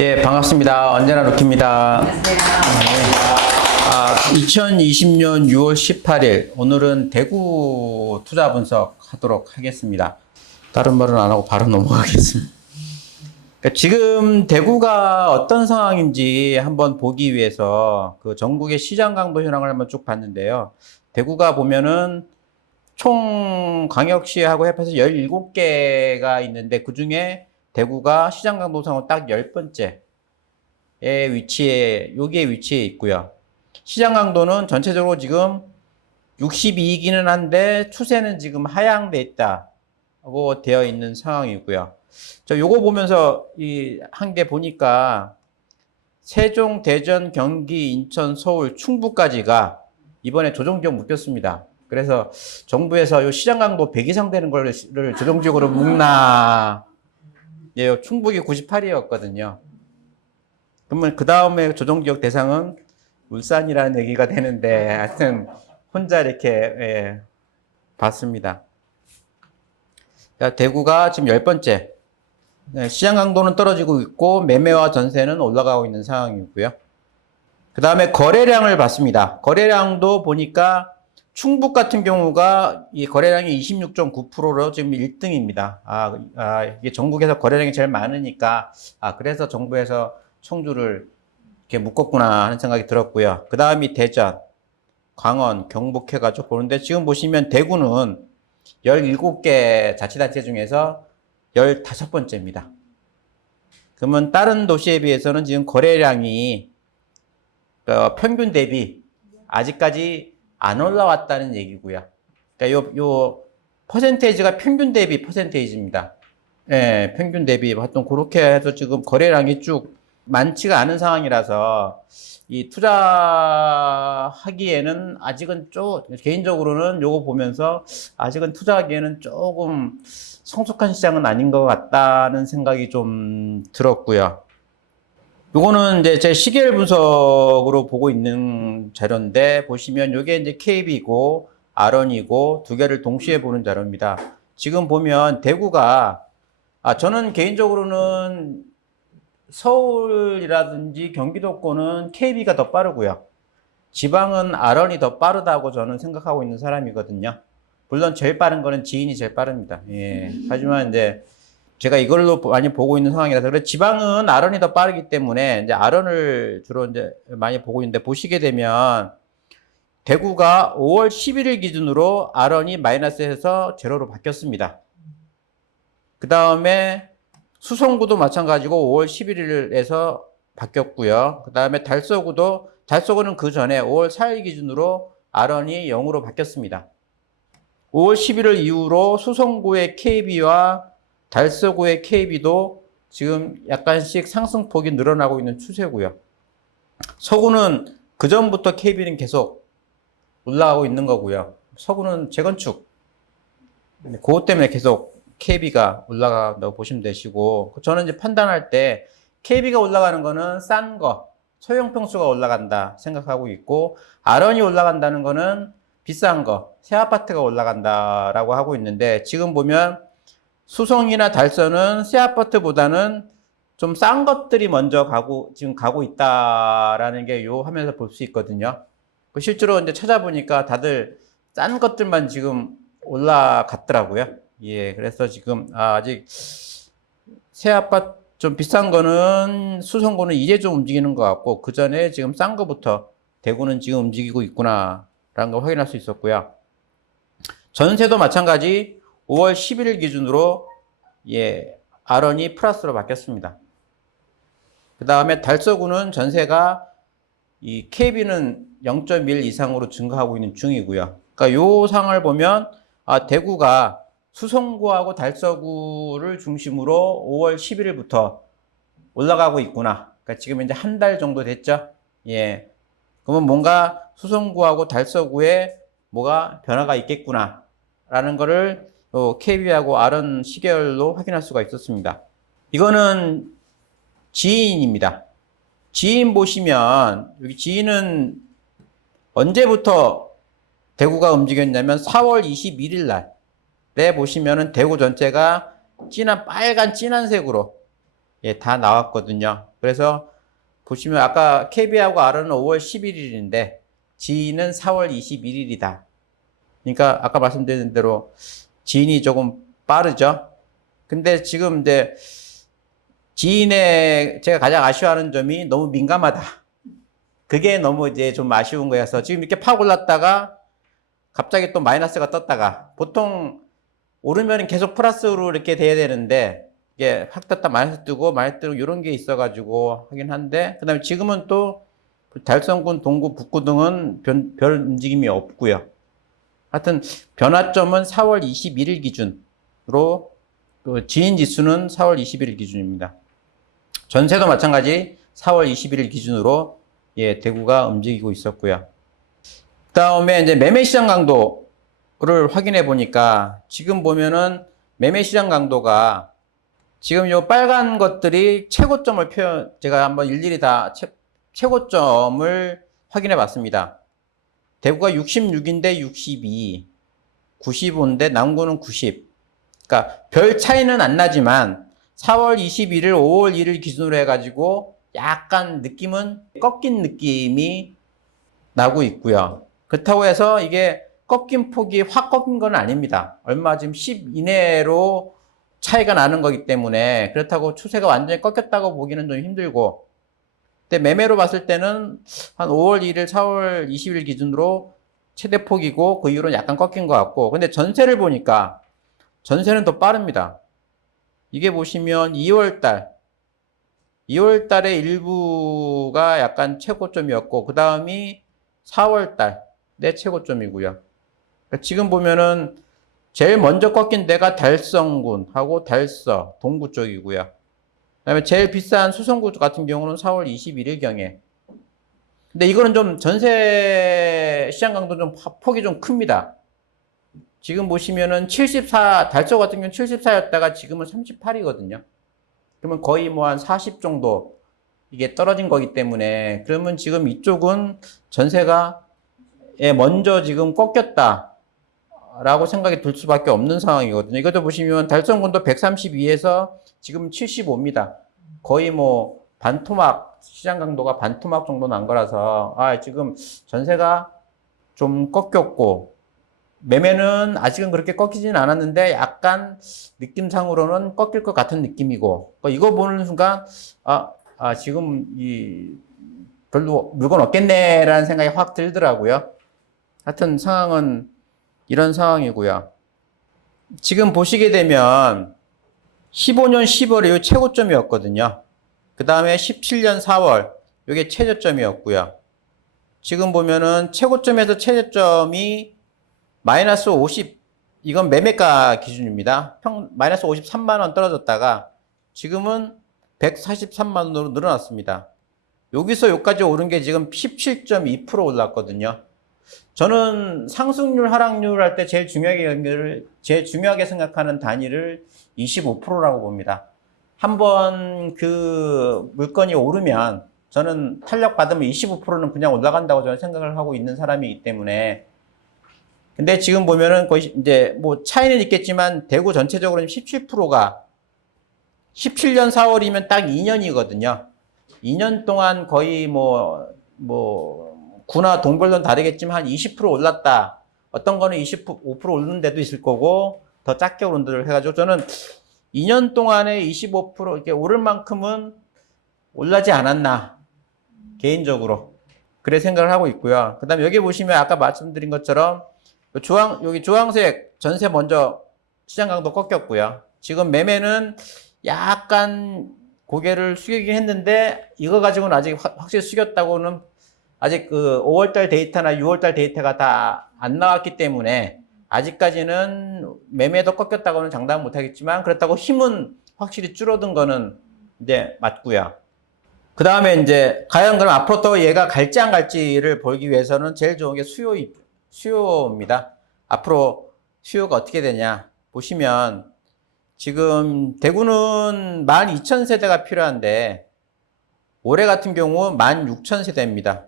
예, 반갑습니다. 언제나 루키입니다. 안녕하세요. 2020년 6월 18일, 오늘은 대구 투자 분석 하도록 하겠습니다. 다른 말은 안 하고 바로 넘어가겠습니다. 그러니까 지금 대구가 어떤 상황인지 한번 보기 위해서 그 전국의 시장 강도 현황을 한번 쭉 봤는데요. 대구가 보면은 총 광역시하고 합해서 17개가 있는데 그 중에 대구가 시장 강도상으로 딱 10번째의 위치에, 여기에 위치해 있고요. 시장 강도는 전체적으로 지금 62이기는 한데 추세는 지금 하향돼 있다고 되어 있는 상황이고요. 저 요거 보면서 이 한 개 보니까 세종, 대전, 경기, 인천, 서울, 충북까지가 이번에 조정지역 묶였습니다. 그래서 정부에서 요 시장 강도 100 이상 되는 걸 조정지역으로 묶나. 예, 충북이 98이었거든요. 그러면 그 다음에 조정지역 대상은 울산이라는 얘기가 되는데, 하여튼 혼자 이렇게 봤습니다. 대구가 지금 10번째. 시장 강도는 떨어지고 있고 매매와 전세는 올라가고 있는 상황이고요. 그 다음에 거래량을 봤습니다. 거래량도 보니까 충북 같은 경우가 이 거래량이 26.9%로 지금 1등입니다. 이게 전국에서 거래량이 제일 많으니까, 그래서 정부에서 청주를 이렇게 묶었구나 하는 생각이 들었고요. 그 다음이 대전, 광원, 경북 해가지고 보는데 지금 보시면 대구는 17개 자치단체 중에서 15번째입니다. 그러면 다른 도시에 비해서는 지금 거래량이 평균 대비 아직까지 안 올라왔다는 얘기고요. 그러니까 요 퍼센테이지가 평균 대비 퍼센테이지입니다. 예, 평균 대비 하여튼 그렇게 해서 지금 거래량이 쭉 많지가 않은 상황이라서 이 투자하기에는 아직은 개인적으로는 요거 보면서 아직은 투자하기에는 조금 성숙한 시장은 아닌 것 같다는 생각이 좀 들었고요. 요거는 이제 제 시계열 분석으로 보고 있는 자료인데 보시면 요게 이제 KB고 아런이고 두 개를 동시에 보는 자료입니다. 지금 보면 대구가 저는 개인적으로는 서울이라든지 경기도권은 KB가 더 빠르고요. 지방은 아런이 더 빠르다고 저는 생각하고 있는 사람이거든요. 물론 제일 빠른 거는 지인이 제일 빠릅니다. 예. 하지만 이제 제가 이걸로 많이 보고 있는 상황이라서 그래 지방은 아런이 더 빠르기 때문에 이제 아런을 주로 이제 많이 보고 있는데 보시게 되면 대구가 5월 11일 기준으로 아런이 마이너스에서 제로로 바뀌었습니다. 그 다음에 수성구도 마찬가지고 5월 11일에서 바뀌었고요. 그 다음에 달서구는 그 전에 5월 4일 기준으로 아런이 0으로 바뀌었습니다. 5월 11일 이후로 수성구의 KB와 달서구의 KB도 지금 약간씩 상승폭이 늘어나고 있는 추세고요. 서구는 그 전부터 KB는 계속 올라가고 있는 거고요. 서구는 재건축. 그것 때문에 계속 KB가 올라간다고 보시면 되시고, 저는 이제 판단할 때 KB가 올라가는 거는 싼 거, 소형 평수가 올라간다 생각하고 있고, 아런이 올라간다는 거는 비싼 거, 새 아파트가 올라간다라고 하고 있는데, 지금 보면 수성이나 달서는 새 아파트보다는 좀 싼 것들이 먼저 지금 가고 있다라는 게 요 화면에서 볼 수 있거든요. 실제로 이제 찾아보니까 다들 싼 것들만 지금 올라갔더라고요. 예, 그래서 지금, 아직 새 아파트 좀 비싼 거는 수성구는 이제 좀 움직이는 것 같고, 그 전에 지금 싼 거부터 대구는 지금 움직이고 있구나라는 걸 확인할 수 있었고요. 전세도 마찬가지 5월 11일 기준으로 아런이 플러스로 바뀌었습니다. 그 다음에 달서구는 전세가 이 KB는 0.1 이상으로 증가하고 있는 중이고요. 그러니까 요 상을 보면 대구가 수성구하고 달서구를 중심으로 5월 11일부터 올라가고 있구나. 그러니까 지금 이제 한 달 정도 됐죠. 예. 그러면 뭔가 수성구하고 달서구에 뭐가 변화가 있겠구나. 라는 거를 KB하고 아런 시계열로 확인할 수가 있었습니다. 이거는 지인입니다. 지인 보시면 여기 지인은 언제부터 대구가 움직였냐면 4월 21일 날에 보시면은 대구 전체가 진한 빨간 진한색으로 예, 다 나왔거든요. 그래서 보시면 아까 KB하고 R은 5월 11일인데 지인은 4월 21일이다. 그러니까 아까 말씀드린 대로 지인이 조금 빠르죠. 근데 지금 이제 지인의 제가 가장 아쉬워하는 점이 너무 민감하다. 그게 너무 이제 좀 아쉬운 거여서 지금 이렇게 팍 올랐다가 갑자기 또 마이너스가 떴다가 보통 오르면 계속 플러스로 이렇게 돼야 되는데 이게 확 떴다 마이너스 뜨고 마이너스 뜨고 이런 게 있어가지고 하긴 한데 그 다음에 지금은 또 달성군, 동구, 북구 등은 별 움직임이 없고요. 하여튼 변화점은 4월 21일 기준으로 그 지인 지수는 4월 21일 기준입니다. 전세도 마찬가지 4월 21일 기준으로 예, 대구가 움직이고 있었고요. 그 다음에 이제 매매 시장 강도를 확인해 보니까 지금 보면은 매매 시장 강도가 지금 요 빨간 것들이 최고점을 제가 한번 일일이 다 최고점을 확인해 봤습니다. 대구가 66인데 62, 95인데 남구는 90. 그러니까 별 차이는 안 나지만 4월 21일, 5월 1일 기준으로 해가지고 약간 느낌은 꺾인 느낌이 나고 있고요. 그렇다고 해서 이게 꺾인 폭이 확 꺾인 건 아닙니다. 얼마 지금 10 이내로 차이가 나는 거기 때문에 그렇다고 추세가 완전히 꺾였다고 보기는 좀 힘들고 근데 매매로 봤을 때는 한 5월 1일, 4월 20일 기준으로 최대 폭이고 그 이후로는 약간 꺾인 것 같고 근데 전세를 보니까 전세는 더 빠릅니다. 이게 보시면 2월 달에 일부가 약간 최고점이었고 그 다음이 4월 달내 최고점이고요. 그러니까 지금 보면은 제일 먼저 꺾인 데가 달성군하고 달서, 동구 쪽이고요. 그 다음에 제일 비싼 수성구 같은 경우는 4월 21일경에. 근데 이거는 좀 전세 시장 강도 좀 폭이 좀 큽니다. 지금 보시면은 달서 같은 경우는 74였다가 지금은 38이거든요. 그러면 거의 뭐 한 40 정도 이게 떨어진 거기 때문에 그러면 지금 이쪽은 전세가 먼저 지금 꺾였다. 라고 생각이 들 수밖에 없는 상황이거든요. 이것도 보시면 달성군도 132에서 지금 75입니다. 거의 뭐 반토막, 시장 강도가 반토막 정도 난 거라서, 지금 전세가 좀 꺾였고, 매매는 아직은 그렇게 꺾이진 않았는데, 약간 느낌상으로는 꺾일 것 같은 느낌이고, 이거 보는 순간, 지금 별로 물건 없겠네라는 생각이 확 들더라고요. 하여튼 상황은 이런 상황이고요. 지금 보시게 되면 15년 10월이 이 최고점이었거든요. 그 다음에 17년 4월 이게 최저점이었고요. 지금 보면은 최고점에서 최저점이 마이너스 50 이건 매매가 기준입니다. 마이너스 53만 원 떨어졌다가 지금은 143만 원으로 늘어났습니다. 여기서 여기까지 오른 게 지금 17.2% 올랐거든요. 저는 상승률, 하락률 할 때 제일 중요하게 생각하는 단위를 25%라고 봅니다. 한번 그 물건이 오르면 저는 탄력 받으면 25%는 그냥 올라간다고 저는 생각을 하고 있는 사람이기 때문에 근데 지금 보면은 거의 이제 뭐 차이는 있겠지만 대구 전체적으로는 17%가 17년 4월이면 딱 2년이거든요. 2년 동안 거의 구나 동별로는 다르겠지만 한 20% 올랐다. 어떤 거는 25% 오르는 데도 있을 거고 더 작게 오른 데를 해가지고 저는 2년 동안에 25% 이렇게 오를 만큼은 올라지 않았나 개인적으로 그래 생각을 하고 있고요. 그 다음에 여기 보시면 아까 말씀드린 것처럼 여기 주황색 전세 먼저 시장 강도 꺾였고요. 지금 매매는 약간 고개를 숙이긴 했는데 이거 가지고는 아직 확실히 숙였다고는 아직 그 5월달 데이터나 6월달 데이터가 다 안 나왔기 때문에 아직까지는 매매도 꺾였다고는 장담 못 하겠지만 그렇다고 힘은 확실히 줄어든 거는 이제 맞고요. 그 다음에 이제 과연 그럼 앞으로 또 얘가 갈지 안 갈지를 보기 위해서는 제일 좋은 게 수요입니다. 앞으로 수요가 어떻게 되냐 보시면 지금 대구는 12,000세대가 필요한데 올해 같은 경우 16,000세대입니다.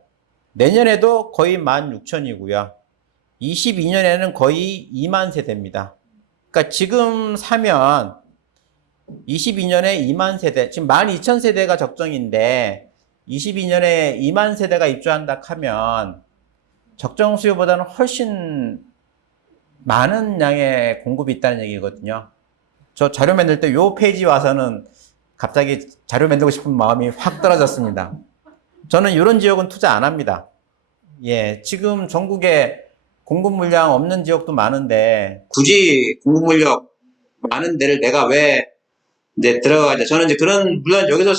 내년에도 거의 16,000이고요. 22년에는 거의 2만 세대입니다. 그러니까 지금 사면 22년에 2만 세대, 지금 12,000세대가 적정인데 22년에 2만 세대가 입주한다 하면 적정 수요보다는 훨씬 많은 양의 공급이 있다는 얘기거든요. 저 자료 만들 때 요 페이지 와서는 갑자기 자료 만들고 싶은 마음이 확 떨어졌습니다. 저는 이런 지역은 투자 안 합니다. 예, 지금 전국에 공급 물량 없는 지역도 많은데 굳이 공급 물량 많은 데를 내가 왜 이제 들어가자. 저는 이제 그런 물론 여기서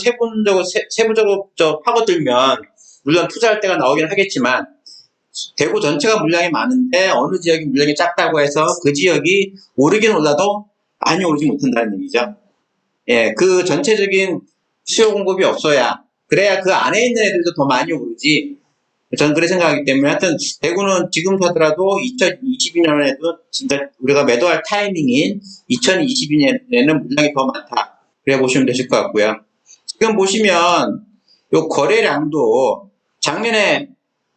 세부적으로 파고들면 물론 투자할 때가 나오긴 하겠지만 대구 전체가 물량이 많은데 어느 지역이 물량이 작다고 해서 그 지역이 오르긴 올라도 많이 오르지 못한다는 얘기죠. 예, 그 전체적인 수요 공급이 없어야 그래야 그 안에 있는 애들도 더 많이 오르지. 저는 그렇게 생각하기 때문에 하여튼 대구는 지금 사더라도 2022년에도 진짜 우리가 매도할 타이밍인 2022년에는 물량이 더 많다. 그래 보시면 되실 것 같고요. 지금 보시면 요 거래량도 작년에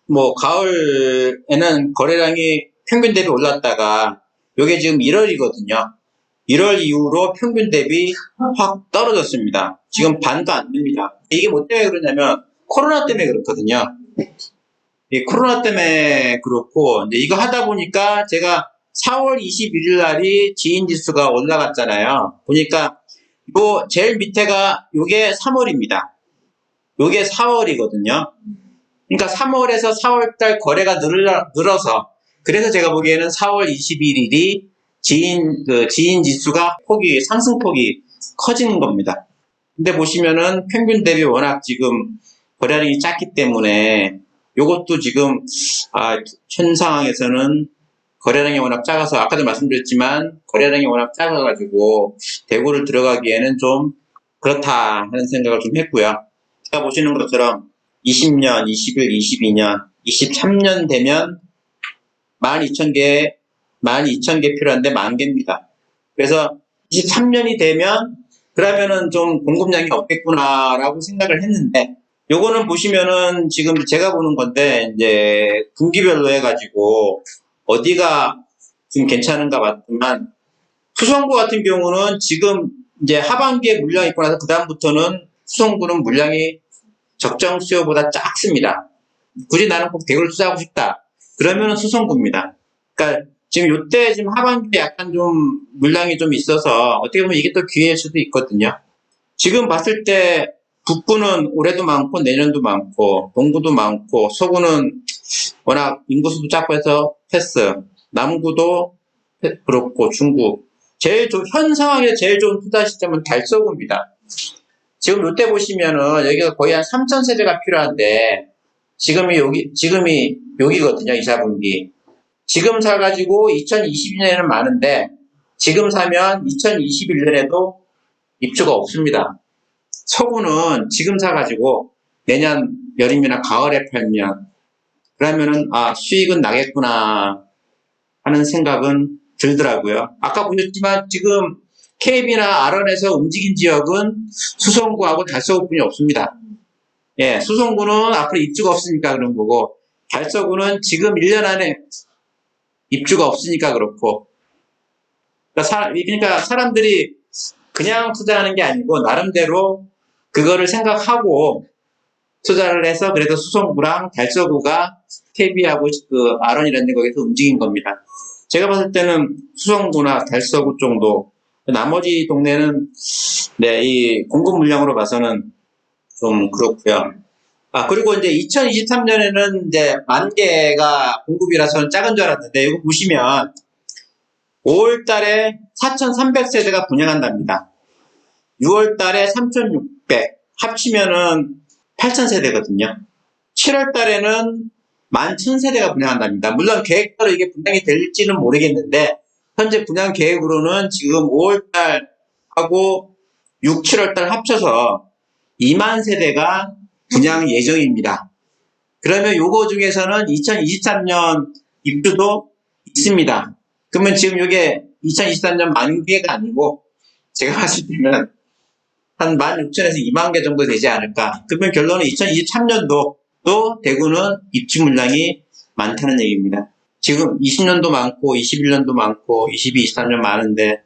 뭐 가을에는 거래량이 평균 대비 올랐다가 요게 지금 1월이거든요. 1월 이후로 평균 대비 확 떨어졌습니다. 지금 반도 안 됩니다. 이게 뭐 때문에 그러냐면 코로나 때문에 그렇거든요. 이 코로나 때문에 그렇고 이제 이거 하다 보니까 제가 4월 21일 날이 지인 지수가 올라갔잖아요. 보니까 요 제일 밑에가 요게 3월입니다. 요게 4월이거든요. 그러니까 3월에서 4월달 거래가 늘어서 그래서 제가 보기에는 4월 21일이 지인 지수가 상승폭이 커지는 겁니다. 근데 보시면은 평균 대비 워낙 지금 거래량이 작기 때문에 요것도 지금 현 상황에서는 거래량이 워낙 작아서 아까도 말씀드렸지만 거래량이 워낙 작아가지고 대구를 들어가기에는 좀 그렇다 하는 생각을 좀 했고요. 제가 보시는 것처럼 20년, 21, 22년, 23년 되면 12,000개 필요한데 10,000개입니다. 그래서 23년이 되면 그러면은 좀 공급량이 없겠구나라고 생각을 했는데 요거는 보시면은 지금 제가 보는 건데 이제 분기별로 해가지고 어디가 지금 괜찮은가 봤지만 수성구 같은 경우는 지금 이제 하반기에 물량이 있고 나서 그 다음부터는 수성구는 물량이 적정 수요보다 작습니다. 굳이 나는 꼭 대구를 투자하고 싶다. 그러면 수성구입니다. 그러니까 지금 요때 지금 하반기에 약간 좀 물량이 좀 있어서 어떻게 보면 이게 또 기회일 수도 있거든요. 지금 봤을 때 북부는 올해도 많고 내년도 많고 동구도 많고 서구는 워낙 인구수도 작고 해서 패스. 남구도 그렇고 중구. 현 상황에 제일 좋은 투자 시점은 달서구입니다. 지금 요때 보시면은 여기가 거의 한 3,000세대가 필요한데 지금이 여기거든요. 2, 4분기. 지금 사가지고 2022년에는 많은데 지금 사면 2021년에도 입주가 없습니다. 서구는 지금 사가지고 내년 여름이나 가을에 팔면 그러면은 수익은 나겠구나 하는 생각은 들더라고요. 아까 보셨지만 지금 KB나 아론에서 움직인 지역은 수성구하고 달서구뿐이 없습니다. 예, 수성구는 앞으로 입주가 없으니까 그런 거고 달서구는 지금 1년 안에 입주가 없으니까 그렇고 그러니까 사람들이 그냥 투자하는 게 아니고 나름대로 그거를 생각하고 투자를 해서 그래도 수성구랑 달서구가 KB하고 그 아론이라는 데 거기서 움직인 겁니다. 제가 봤을 때는 수성구나 달서구 정도 나머지 동네는 네, 이 공급 물량으로 봐서는 좀 그렇고요. 그리고 이제 2023년에는 이제 10,000개가 공급이라서는 작은 줄 알았는데 이거 보시면 5월 달에 4,300세대가 분양한답니다. 6월 달에 3,600 합치면은 8,000세대거든요. 7월 달에는 11,000세대가 분양한답니다. 물론 계획대로 이게 분양이 될지는 모르겠는데 현재 분양 계획으로는 지금 5월달하고 6, 7월달 합쳐서 2만 세대가 분양 예정입니다. 그러면 요거 중에서는 2023년 입주도 있습니다. 그러면 지금 이게 2023년 10,000개가 아니고 제가 봤을 때는 한 16,000에서 2만 개 정도 되지 않을까. 그러면 결론은 2023년도 대구는 입주 물량이 많다는 얘기입니다. 지금 20년도 많고 21년도 많고 22, 23년 많은데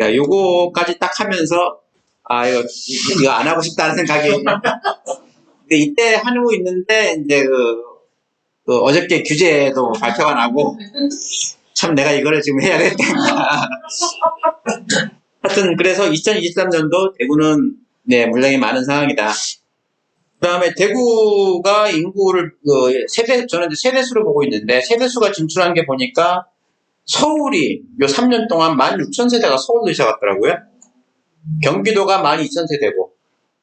야, 요거까지 딱 하면서, 아, 이거 안 하고 싶다는 생각이. 근데 이때 하고 있는데, 이제 그 어저께 규제도 발표가 나고, 참 내가 이거를 지금 해야겠다. 하여튼, 그래서 2023년도 대구는, 네, 물량이 많은 상황이다. 그 다음에 대구가 인구를, 저는 이제 세대수로 보고 있는데, 세대수가 진출한 게 보니까, 서울이 요 3년 동안 16,000세대가 서울로 이사 갔더라고요. 경기도가 12,000세대고.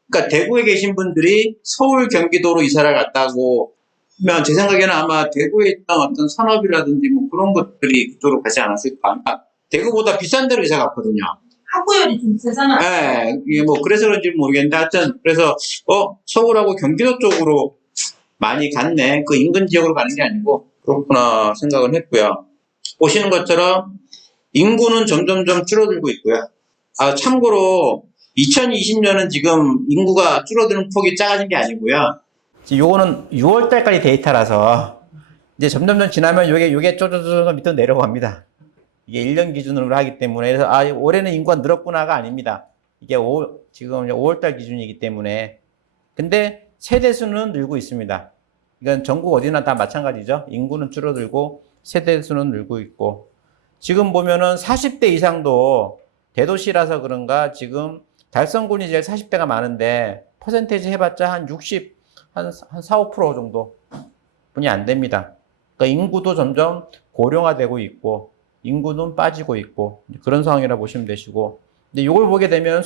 그러니까 대구에 계신 분들이 서울, 경기도로 이사를 갔다고 하면 제 생각에는 아마 대구에 있던 어떤 산업이라든지 뭐 그런 것들이 그쪽으로 가지 않았을까. 그러니까 대구보다 비싼 데로 이사 갔거든요. 학구열이 좀 세잖아. 네, 이게 뭐 그래서 그런지 모르겠는데 하여튼 그래서 서울하고 경기도 쪽으로 많이 갔네. 그 인근 지역으로 가는 게 아니고 그렇구나 생각을 했고요. 보시는 것처럼 인구는 점점점 줄어들고 있고요. 아, 참고로 2020년은 지금 인구가 줄어드는 폭이 작아진 게 아니고요. 요거는 6월 달까지 데이터라서 이제 점점점 지나면 요게 쪼쪼쪼 밑으로 내려갑니다. 이게 1년 기준으로 하기 때문에 그래서 올해는 인구가 늘었구나가 아닙니다. 이게 지금 5월 달 기준이기 때문에 근데 세대수는 늘고 있습니다. 이건 전국 어디나 다 마찬가지죠. 인구는 줄어들고 세대수는 늘고 있고 지금 보면은 40대 이상도 대도시라서 그런가 지금 달성군이 제일 40대가 많은데 퍼센테이지 해봤자 한 4, 5% 정도 분이 안 됩니다. 그러니까 인구도 점점 고령화되고 있고 인구는 빠지고 있고 그런 상황이라 보시면 되시고 근데 이걸 보게 되면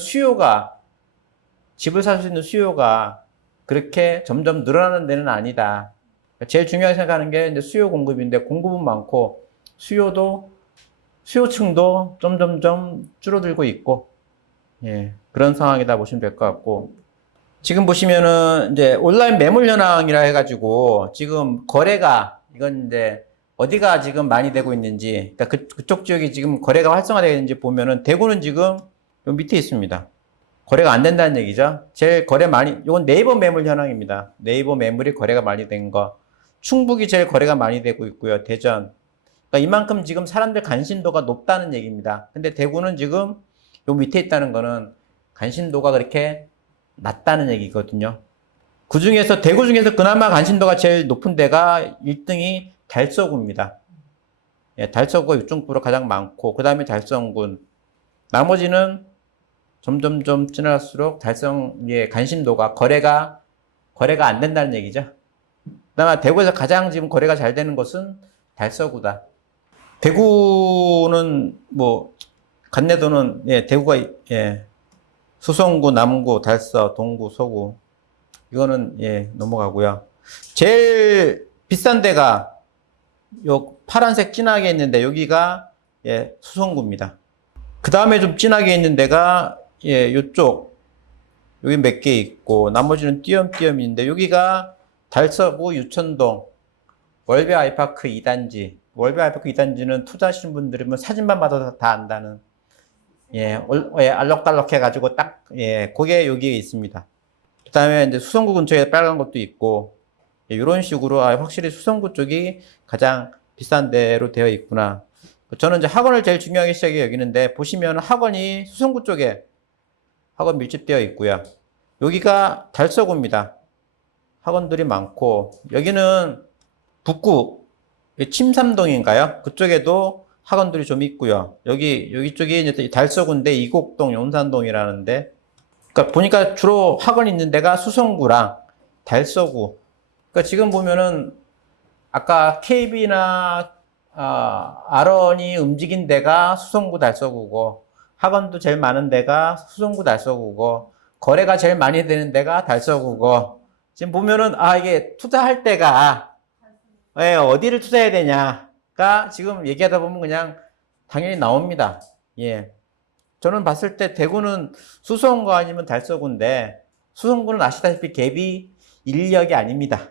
집을 살 수 있는 수요가 그렇게 점점 늘어나는 데는 아니다. 그러니까 제일 중요하게 생각하는 게 이제 수요 공급인데 공급은 많고 수요층도 점점점 줄어들고 있고 예, 그런 상황이다 보시면 될 것 같고 지금 보시면은 이제 온라인 매물 현황이라 해가지고 지금 거래가 이건 이제 어디가 지금 많이 되고 있는지 그러니까 그쪽 지역이 지금 거래가 활성화되어 있는지 보면은 대구는 지금 요 밑에 있습니다. 거래가 안 된다는 얘기죠. 제일 거래 많이 이건 네이버 매물 현황입니다. 네이버 매물이 거래가 많이 된 거. 충북이 제일 거래가 많이 되고 있고요. 대전. 그러니까 이만큼 지금 사람들 관심도가 높다는 얘기입니다. 근데 대구는 지금 요 밑에 있다는 거는 관심도가 그렇게 낮다는 얘기거든요. 대구 중에서 그나마 관심도가 제일 높은 데가 1등이 달서구입니다. 예, 달서구가 6.9% 가장 많고, 그 다음에 달성군. 나머지는 점점점 지날수록 달성의 관심도가, 거래가 안 된다는 얘기죠. 그다음에 대구에서 가장 지금 거래가 잘 되는 곳은 달서구다. 대구는 관내도는, 대구가, 수성구, 남구, 달서, 동구, 서구. 이거는, 넘어가고요. 제일 비싼 데가 요 파란색 진하게 있는데 여기가, 수성구입니다. 그 다음에 좀 진하게 있는 데가, 요쪽. 여기 몇 개 있고, 나머지는 띄엄띄엄인데 여기가 달서구, 유천동, 월배 아이파크 2단지. 월배 아이파크 2단지는 투자하시는 분들이면 사진만 봐도 다 안다는. 알록달록 해가지고 그게 여기에 있습니다. 그 다음에 이제 수성구 근처에 빨간 것도 있고, 이런 식으로, 확실히 수성구 쪽이 가장 비싼 데로 되어 있구나. 저는 이제 학원을 제일 중요하게 시작해 여기는데, 보시면 학원이 수성구 쪽에 학원 밀집되어 있고요. 여기가 달서구입니다. 학원들이 많고, 여기는 북구, 침삼동인가요? 그쪽에도 학원들이 좀 있고요. 여기 쪽이 이제 달서구인데 이곡동, 용산동이라는데, 그러니까 보니까 주로 학원 있는 데가 수성구랑 달서구. 그러니까 지금 보면은 아까 KB나 아런이 움직인 데가 수성구, 달서구고, 학원도 제일 많은 데가 수성구, 달서구고, 거래가 제일 많이 되는 데가 달서구고. 지금 보면은 이게 투자할 때가 어디를 투자해야 되냐가 지금 얘기하다 보면 그냥 당연히 나옵니다. 저는 봤을 때 대구는 수성구 아니면 달서구인데 수성구는 아시다시피 갭이 1, 2억이 아닙니다.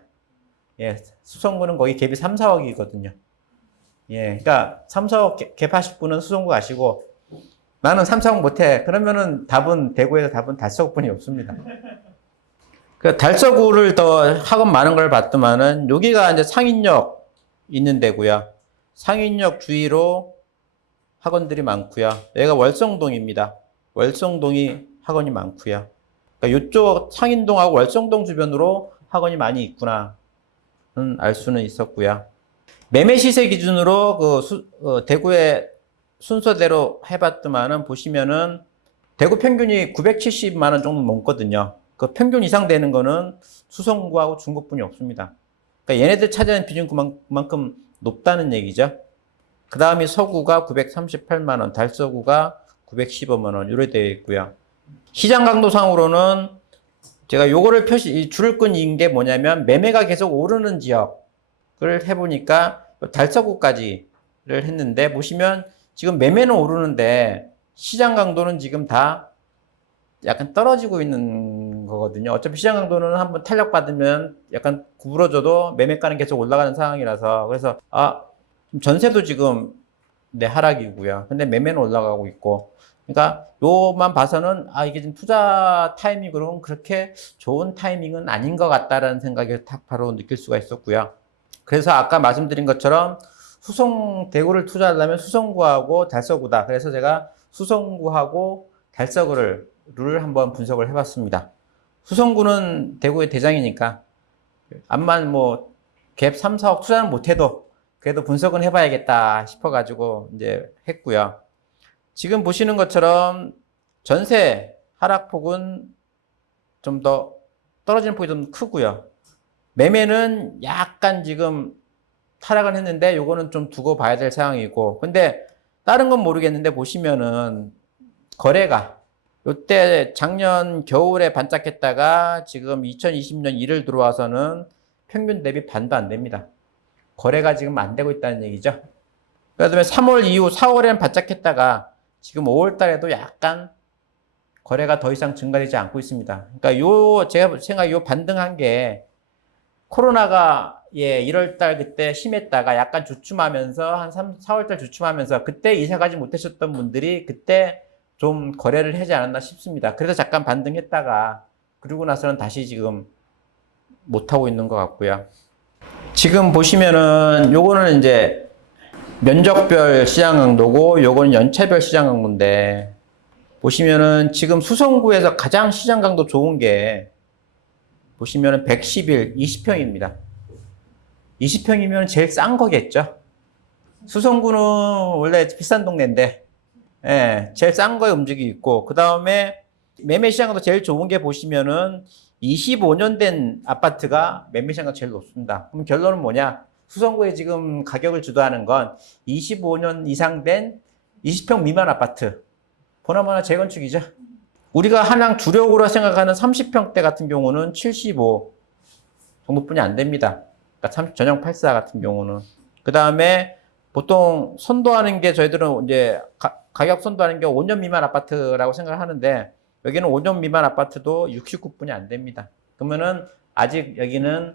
수성구는 거의 갭이 3, 4억이거든요. 그러니까 3, 4억 갭하실 분은 수성구 가시고 나는 3, 4억 못해. 그러면은 대구에서 답은 달서구뿐이 없습니다. 그 달서구를 더 학원 많은 걸 봤더만은 여기가 이제 상인역 있는 데고요. 상인역 주위로 학원들이 많고요. 여기가 월성동입니다. 월성동이 학원이 많고요. 그러니까 이쪽 상인동하고 월성동 주변으로 학원이 많이 있구나는 알 수는 있었고요. 매매 시세 기준으로 대구의 순서대로 해봤더만은 보시면은 대구 평균이 970만 원 정도 넘거든요. 그 평균 이상 되는 거는 수성구하고 중구뿐이 없습니다. 그러니까 얘네들 차지하는 비중 그만큼 높다는 얘기죠. 그 다음이 서구가 938만 원, 달서구가 915만 원 이렇게 되어 있고요. 시장 강도상으로는 제가 요거를 줄을 끈 게 뭐냐면 매매가 계속 오르는 지역을 해보니까 달서구까지를 했는데 보시면 지금 매매는 오르는데 시장 강도는 지금 다 약간 떨어지고 있는 거거든요. 어차피 시장 강도는 한번 탄력받으면 약간 구부러져도 매매가는 계속 올라가는 상황이라서 그래서 전세도 지금 하락이고요. 근데 매매는 올라가고 있고 그러니까 요만 봐서는 이게 지금 투자 타이밍으로는 그렇게 좋은 타이밍은 아닌 것 같다라는 생각을 딱 바로 느낄 수가 있었고요. 그래서 아까 말씀드린 것처럼 대구를 투자하려면 수성구하고 달서구다. 그래서 제가 수성구하고 달서구를 한번 분석을 해봤습니다. 수성구는 대구의 대장이니까 암만 갭 3, 4억 투자는 못해도 그래도 분석은 해봐야겠다 싶어가지고 이제 했고요. 지금 보시는 것처럼 전세 하락폭은 좀 더 떨어지는 폭이 좀 크고요. 매매는 약간 지금 하락을 했는데 요거는 좀 두고 봐야 될 상황이고 근데 다른 건 모르겠는데 보시면은 거래가 요때 작년 겨울에 반짝했다가 지금 2020년 1월 들어와서는 평균 대비 반도 안 됩니다. 거래가 지금 안 되고 있다는 얘기죠. 그다음에 3월 이후 4월에는 반짝했다가 지금 5월 달에도 약간 거래가 더 이상 증가되지 않고 있습니다. 그러니까 제가 생각에 요 반등한 게 코로나가 1월 달 그때 심했다가 약간 주춤하면서 한 4월 달 주춤하면서 그때 이사 가지 못하셨던 분들이 그때 좀 거래를 하지 않았나 싶습니다. 그래서 잠깐 반등했다가 그러고 나서는 다시 지금 못하고 있는 것 같고요. 지금 보시면은 요거는 이제 면적별 시장 강도고 요거는 연차별 시장 강도인데 보시면은 지금 수성구에서 가장 시장 강도 좋은 게 보시면은 111, 20평입니다. 20평이면 제일 싼 거겠죠. 수성구는 원래 비싼 동네인데 제일 싼 거에 움직이고 있고 그 다음에 매매 시장도 제일 좋은 게 보시면은 25년 된 아파트가 매매 시장가 제일 높습니다. 그럼 결론은 뭐냐? 수성구에 지금 가격을 주도하는 건 25년 이상 된 20평 미만 아파트. 보나마나 재건축이죠. 우리가 한양 주력으로 생각하는 30평대 같은 경우는 75 정도뿐이 안 됩니다. 그러니까 전용 84 같은 경우는. 그 다음에 보통 선도하는 게 저희들은 이제 가격 선도하는 게 5년 미만 아파트라고 생각을 하는데 여기는 5년 미만 아파트도 69분이 안 됩니다. 그러면은 아직 여기는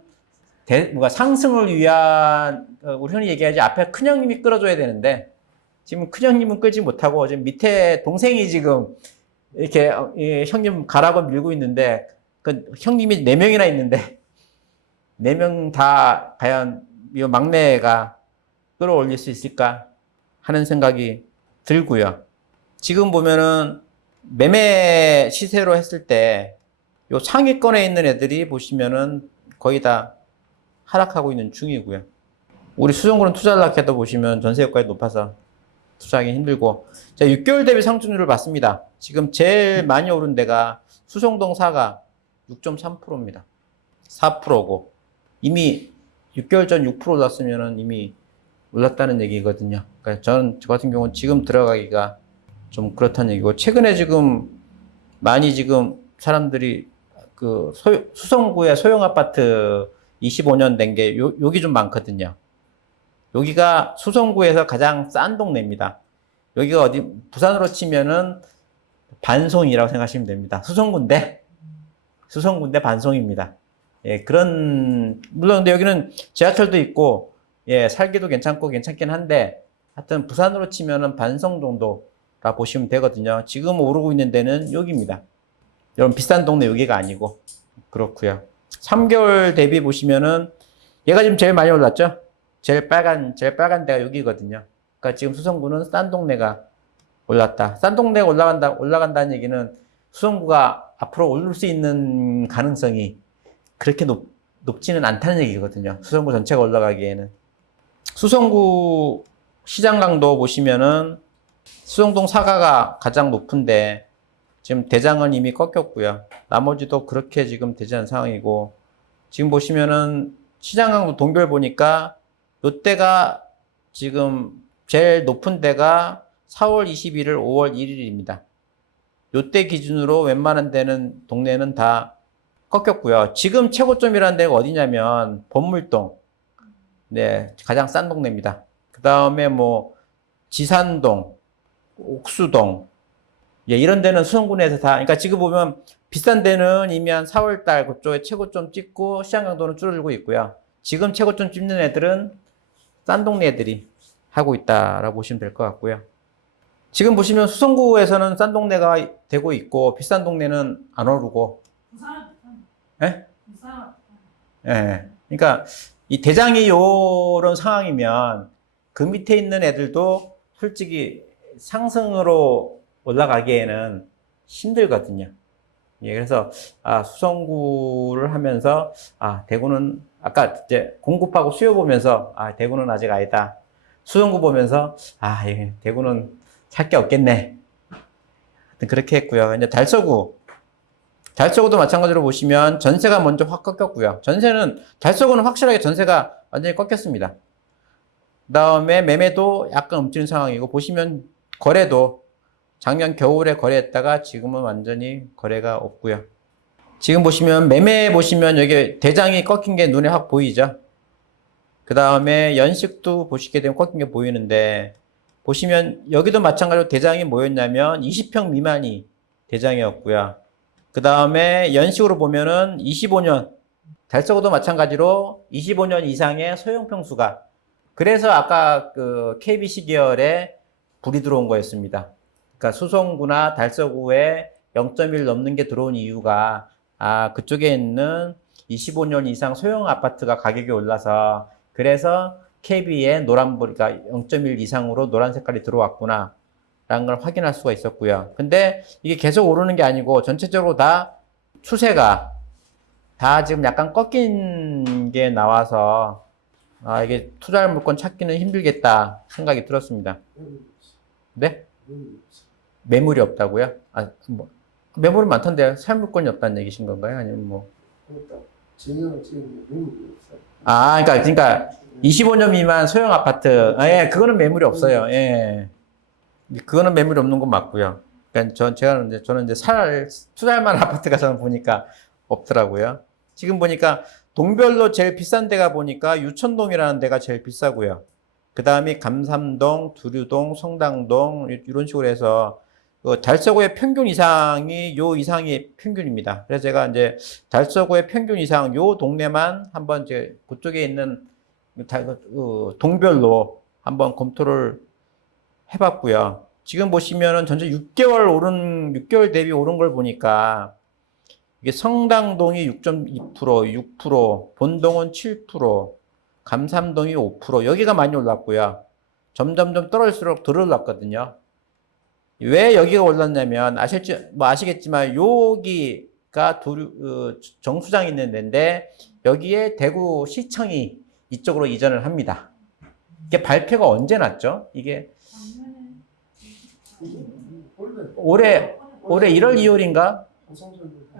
뭔가 상승을 위한 우리 흔히 얘기하지 앞에 큰형님이 끌어줘야 되는데 지금 큰형님은 끌지 못하고 지금 밑에 동생이 지금 이렇게 형님 가라고 밀고 있는데 그 형님이 4명이나 있는데 4명 다 과연 이 막내가 끌어올릴 수 있을까 하는 생각이 들고요. 지금 보면은 매매 시세로 했을 때 요 상위권에 있는 애들이 보시면은 거의 다 하락하고 있는 중이고요. 우리 수성구는 투자를 해도 보시면 전세 효과가 높아서 투자하기 힘들고 자 6개월 대비 상승률을 봤습니다. 지금 제일 많이 오른 데가 수성동 4가 6.3%입니다. 4%고 이미 6개월 전 6% 올랐으면 이미 올랐다는 얘기거든요. 그러니까 저 같은 경우는 지금 들어가기가 좀 그렇다는 얘기고 최근에 지금 많이 지금 사람들이 그 수성구의 소형 아파트 25년 된 게 여기 좀 많거든요. 여기가 수성구에서 가장 싼 동네입니다. 여기가 어디 부산으로 치면은 반송이라고 생각하시면 됩니다. 수성구인데 반송입니다. 예, 그런 물론 근데 여기는 지하철도 있고 살기도 괜찮긴 한데 하여튼 부산으로 치면은 반송 정도라 보시면 되거든요. 지금 오르고 있는 데는 여기입니다. 여러분 비싼 동네 여기가 아니고 그렇고요. 3개월 대비 보시면은 얘가 지금 제일 많이 올랐죠? 제일 빨간 데가 여기거든요. 그러니까 지금 수성구는 싼 동네가 올랐다. 싼 동네가 올라간다는 얘기는 수성구가 앞으로 오를 수 있는 가능성이 그렇게 높지는 않다는 얘기거든요. 수성구 전체가 올라가기에는. 수성구 시장 강도 보시면은 수성동 사가가 가장 높은데 지금 대장은 이미 꺾였고요. 나머지도 그렇게 지금 되지 않은 상황이고 지금 보시면은 시장 강도 동별 보니까 요때가 지금 제일 높은 데가 4월 21일, 5월 1일입니다. 요때 기준으로 웬만한 데는 동네는 다 꺾였고요. 지금 최고점이라는 데가 어디냐면 법물동. 네, 가장 싼 동네입니다. 그 다음에 뭐 지산동, 옥수동, 예, 이런 데는 수성구 내에서 다, 그러니까 지금 보면 비싼 데는 이미 한 4월달 그쪽에 최고점 찍고 시장 강도는 줄어들고 있고요. 지금 최고점 찍는 애들은 싼 동네 애들이 하고 있다라고 보시면 될 것 같고요. 지금 보시면 수성구에서는 싼 동네가 되고 있고 비싼 동네는 안 오르고, 예? 예. 그러니까 이 대장이 요런 상황이면 그 밑에 있는 애들도 솔직히 상승으로 올라가기에는 힘들거든요. 예, 그래서 수성구를 하면서 대구는 아까 이제 공급하고 수요 보면서 대구는 아직 아니다. 수성구 보면서 예, 대구는 살 게 없겠네. 하여튼 그렇게 했고요. 이제 달서구도 마찬가지로 보시면 전세가 먼저 확 꺾였고요. 달서구는 확실하게 전세가 완전히 꺾였습니다. 그 다음에 매매도 약간 움츠린 상황이고 보시면 거래도 작년 겨울에 거래했다가 지금은 완전히 거래가 없고요. 지금 보시면 매매 보시면 여기 대장이 꺾인 게 눈에 확 보이죠. 그 다음에 연식도 보시게 되면 꺾인 게 보이는데 보시면 여기도 마찬가지로 대장이 뭐였냐면 20평 미만이 대장이었고요. 그 다음에 연식으로 보면은 25년, 달서구도 마찬가지로 25년 이상의 소형 평수가, 그래서 아까 그 KBC 계열에 불이 들어온 거였습니다. 그러니까 수성구나 달서구에 0.1 넘는 게 들어온 이유가 그쪽에 있는 25년 이상 소형 아파트가 가격이 올라서 그래서 KB에 노란불, 그러니까 0.1 이상으로 노란 색깔이 들어왔구나 라는 걸 확인할 수가 있었고요. 근데 이게 계속 오르는 게 아니고 전체적으로 다 추세가 다 지금 약간 꺾인 게 나와서 이게 투자할 물건 찾기는 힘들겠다 생각이 들었습니다. 네? 매물이 없다고요? 매물이 많던데요. 살 물건이 없다는 얘기신 건가요? 아니면 뭐? 진영을 지금 매물이 없어요. 그러니까 25년 미만 소형 아파트. 예, 그거는 매물이 없어요. 예. 그거는 매물이 없는 건 맞고요. 그러니까 저는 이제 투자할 만한 아파트가 저는 보니까 없더라고요. 지금 보니까 동별로 제일 비싼 데가 보니까 유천동이라는 데가 제일 비싸고요. 그 다음이 감삼동, 두류동, 성당동 이런 식으로 해서 달서구의 평균 이상이 평균입니다. 그래서 제가 이제 달서구의 평균 이상 요 동네만 한번 이제 그쪽에 있는 동별로 한번 검토를 해봤고요. 지금 보시면은 전체 6개월 대비 오른 걸 보니까 이게 성당동이 6.2%, 6%, 본동은 7%, 감삼동이 5%, 여기가 많이 올랐고요. 점점점 떨어질수록 덜 올랐거든요. 왜 여기가 올랐냐면 아시겠지만 여기가 정수장이 있는 데인데 여기에 대구 시청이 이쪽으로 이전을 합니다. 이게 발표가 언제 났죠? 이게 올해 1월 2월인가?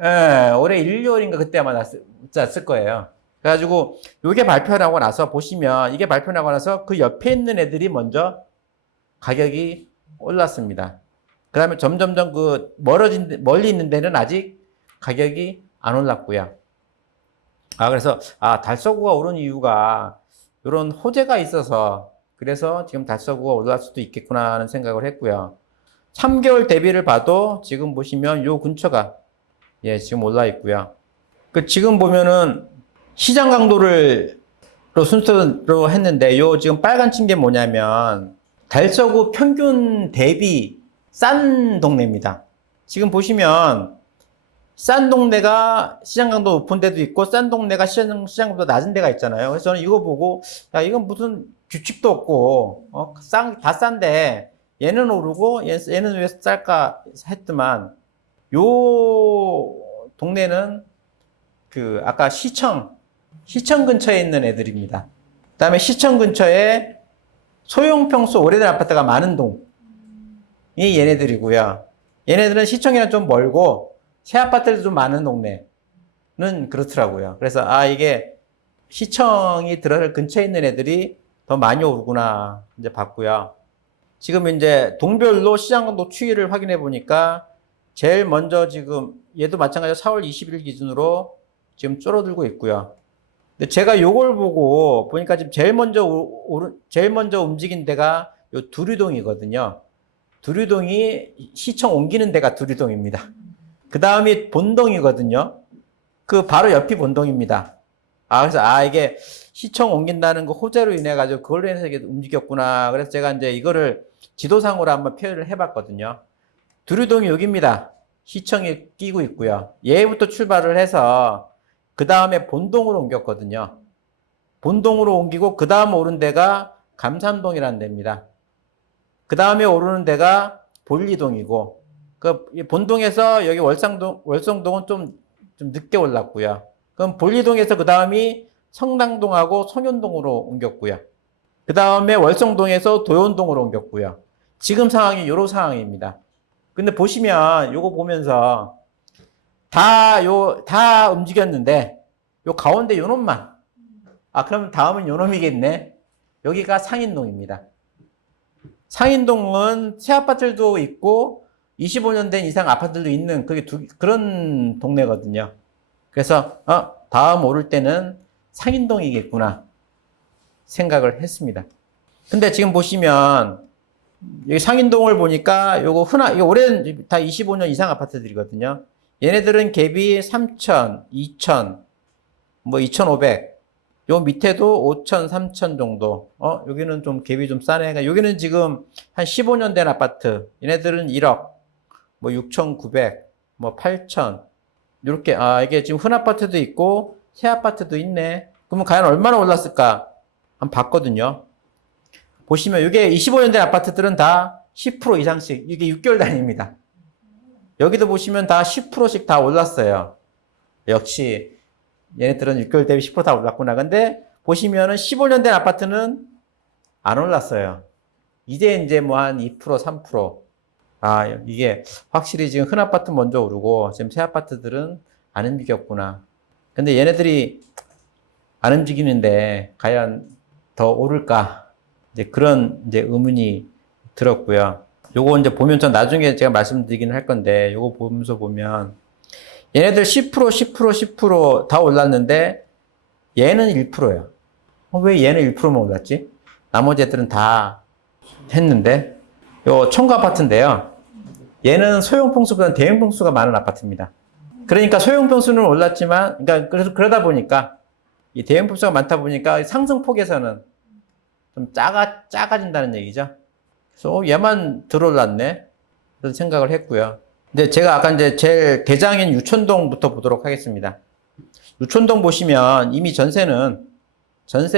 예, 올해 1, 2월인가 그때 아마 났을 거예요. 그래가지고 이게 발표하고 나서 보시면 이게 발표하고 나서 그 옆에 있는 애들이 먼저 가격이 올랐습니다. 그 다음에 점점점 멀리 있는 데는 아직 가격이 안 올랐고요. 그래서 달서구가 오른 이유가 이런 호재가 있어서 그래서 지금 달서구가 올랐을 수도 있겠구나 하는 생각을 했고요. 3개월 대비를 봐도 지금 보시면 요 근처가 지금 올라 있고요. 지금 보면은 시장 강도를 순서로 했는데 요 지금 빨간 친 게 뭐냐면 달서구 평균 대비 싼 동네입니다. 지금 보시면 싼 동네가 시장 강도 높은 데도 있고 싼 동네가 시장 강도 낮은 데가 있잖아요. 그래서 저는 이거 보고 이건 무슨 규칙도 없고, 다 싼데, 얘는 오르고, 얘는 왜 쌀까 했더만, 요 동네는 아까 시청 근처에 있는 애들입니다. 그 다음에 시청 근처에 소형평수 오래된 아파트가 많은 동이 얘네들이고요. 얘네들은 시청이랑 좀 멀고, 새 아파트도 좀 많은 동네는 그렇더라고요. 그래서, 이게 시청이 들어설 근처에 있는 애들이 더 많이 오르구나, 이제 봤고요. 지금 이제 동별로 시장강도 추이를 확인해 보니까, 제일 먼저 지금, 얘도 마찬가지로 4월 20일 기준으로 지금 줄어들고 있고요. 근데 제가 요걸 보고 보니까 지금 제일 먼저 움직인 데가 요 두류동이거든요. 두류동이 시청 옮기는 데가 두류동입니다. 그 다음이 본동이거든요. 그 바로 옆이 본동입니다. 그래서 이게 시청 옮긴다는 거 호재로 인해 가지고 그걸로 인해서 이게 움직였구나. 그래서 제가 이제 이거를 지도상으로 한번 표현을 해봤거든요. 두류동이 여기입니다. 시청이 끼고 있고요. 얘부터 출발을 해서 그 다음에 본동으로 옮겼거든요. 본동으로 옮기고 그 다음 오른 데가 감산동이라는 데입니다. 그 다음에 오르는 데가 볼리동이고, 그 본동에서 여기 월성동은 좀 늦게 올랐고요. 그럼 볼리동에서 그 다음이 성당동하고 성현동으로 옮겼고요. 그 다음에 월성동에서 도연동으로 옮겼고요. 지금 상황이 이런 상황입니다. 근데 보시면 요거 보면서 다 움직였는데 요 가운데 요놈만 그러면 다음은 요놈이겠네. 여기가 상인동입니다. 상인동은 새 아파트들도 있고 25년 된 이상 아파트들도 있는 그런 동네거든요. 그래서 다음 오를 때는 상인동이겠구나 생각을 했습니다. 근데 지금 보시면 여기 상인동을 보니까 이거 올해는 다 25년 이상 아파트들이거든요. 얘네들은 갭이 3,000, 2,000, 2,500. 요 밑에도 5,000, 3,000 정도. 여기는 좀 갭이 좀 싸네. 그러니까 여기는 지금 한 15년 된 아파트. 얘네들은 1억, 6,900, 8,000. 요렇게, 이게 지금 흔 아파트도 있고, 새 아파트도 있네. 그러면 과연 얼마나 올랐을까? 한번 봤거든요. 보시면 이게 25년 된 아파트들은 다 10% 이상씩, 이게 6개월 단위입니다. 여기도 보시면 다 10%씩 다 올랐어요. 역시 얘네들은 6개월 대비 10% 다 올랐구나. 근데 보시면은 15년 된 아파트는 안 올랐어요. 이제 한 2%, 3%. 이게 확실히 지금 흔 아파트 먼저 오르고 지금 새 아파트들은 안 움직였구나. 근데 얘네들이 안 움직이는데 과연 더 오를까? 그런 의문이 들었고요. 요거 이제 보면 전 나중에 제가 말씀드리긴 할 건데, 요거 보면서 보면, 얘네들 10% 다 올랐는데, 얘는 1%예요. 왜 얘는 1%만 올랐지? 나머지 애들은 다 했는데, 요 청구 아파트인데요. 얘는 소형 평수보다는 대형 평수가 많은 아파트입니다. 그러니까 소형 평수는 올랐지만, 그래서 그러다 보니까, 이 대형 평수가 많다 보니까 상승폭에서는 좀 작아진다는 얘기죠. 그래서 얘만 들어올랐네. 그런 생각을 했고요. 근데 제가 아까 이제 제일 대장인 유천동부터 보도록 하겠습니다. 유천동 보시면 이미 전세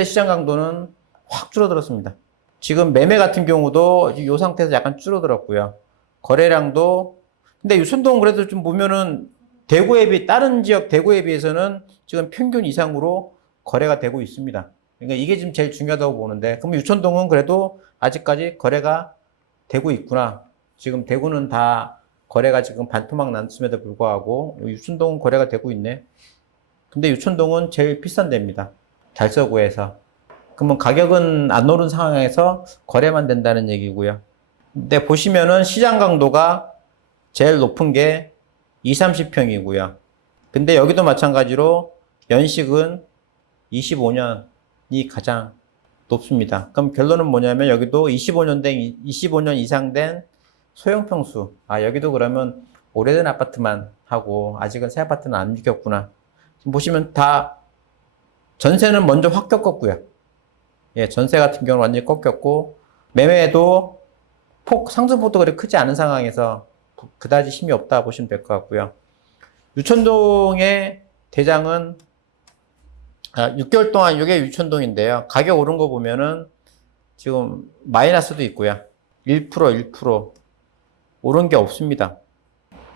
시장 강도는 확 줄어들었습니다. 지금 매매 같은 경우도 이 상태에서 약간 줄어들었고요. 거래량도, 근데 유천동은 그래도 좀 보면은 다른 지역 대구에 비해서는 지금 평균 이상으로 거래가 되고 있습니다. 그러니까 이게 지금 제일 중요하다고 보는데, 그럼 유천동은 그래도 아직까지 거래가 되고 있구나. 지금 대구는 다 거래가 지금 반토막 났음에도 불구하고 유천동은 거래가 되고 있네. 근데 유천동은 제일 비싼 데입니다. 달서구에서. 그러면 가격은 안 오른 상황에서 거래만 된다는 얘기고요. 근데 보시면은 시장 강도가 제일 높은 게 20, 30평이고요. 근데 여기도 마찬가지로 연식은 25년이 가장 높습니다. 그럼 결론은 뭐냐면 여기도 25년 이상 된 소형 평수. 여기도 그러면 오래된 아파트만 하고 아직은 새 아파트는 안 움직였구나. 지금 보시면 다 전세는 먼저 확 꺾었고요. 전세 같은 경우는 완전히 꺾였고 매매도 상승폭도 그렇게 크지 않은 상황에서 그다지 힘이 없다 보시면 될 것 같고요. 유천동의 대장은 6개월 동안 이게 유천동인데요. 가격 오른 거 보면은 지금 마이너스도 있고요. 1% 오른 게 없습니다.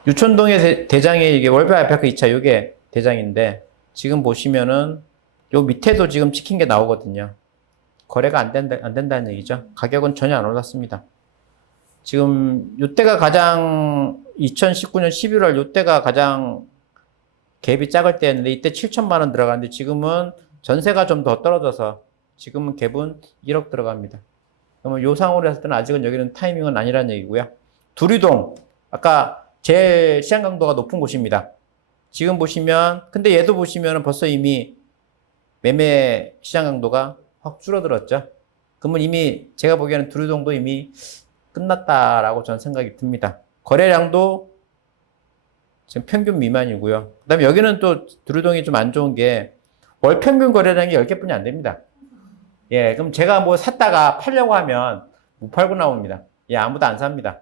유천동의 대장이 이게 월별 아파트 2차 이게 대장인데 지금 보시면은 요 밑에도 지금 찍힌 게 나오거든요. 거래가 안 된다는 얘기죠. 가격은 전혀 안 올랐습니다. 지금 요때가 가장 2019년 11월 요때가 가장 갭이 작을 때였는데 이때 7천만 원 들어갔는데 지금은 전세가 좀 더 떨어져서 지금은 갭은 1억 들어갑니다. 그러면 요 상황으로 했을 때는 아직은 여기는 타이밍은 아니라는 얘기고요. 두리동 아까 제일 시장 강도가 높은 곳입니다. 지금 보시면 근데 얘도 보시면 벌써 이미 매매 시장 강도가 확 줄어들었죠. 그러면 이미 제가 보기에는 두리동도 이미 끝났다라고 저는 생각이 듭니다. 거래량도 지금 평균 미만이고요. 그 다음에 여기는 또 두리동이 좀 안 좋은 게 월 평균 거래량이 10개뿐이 안 됩니다. 예, 그럼 제가 뭐 샀다가 팔려고 하면 못 팔고 나옵니다. 예, 아무도 안 삽니다.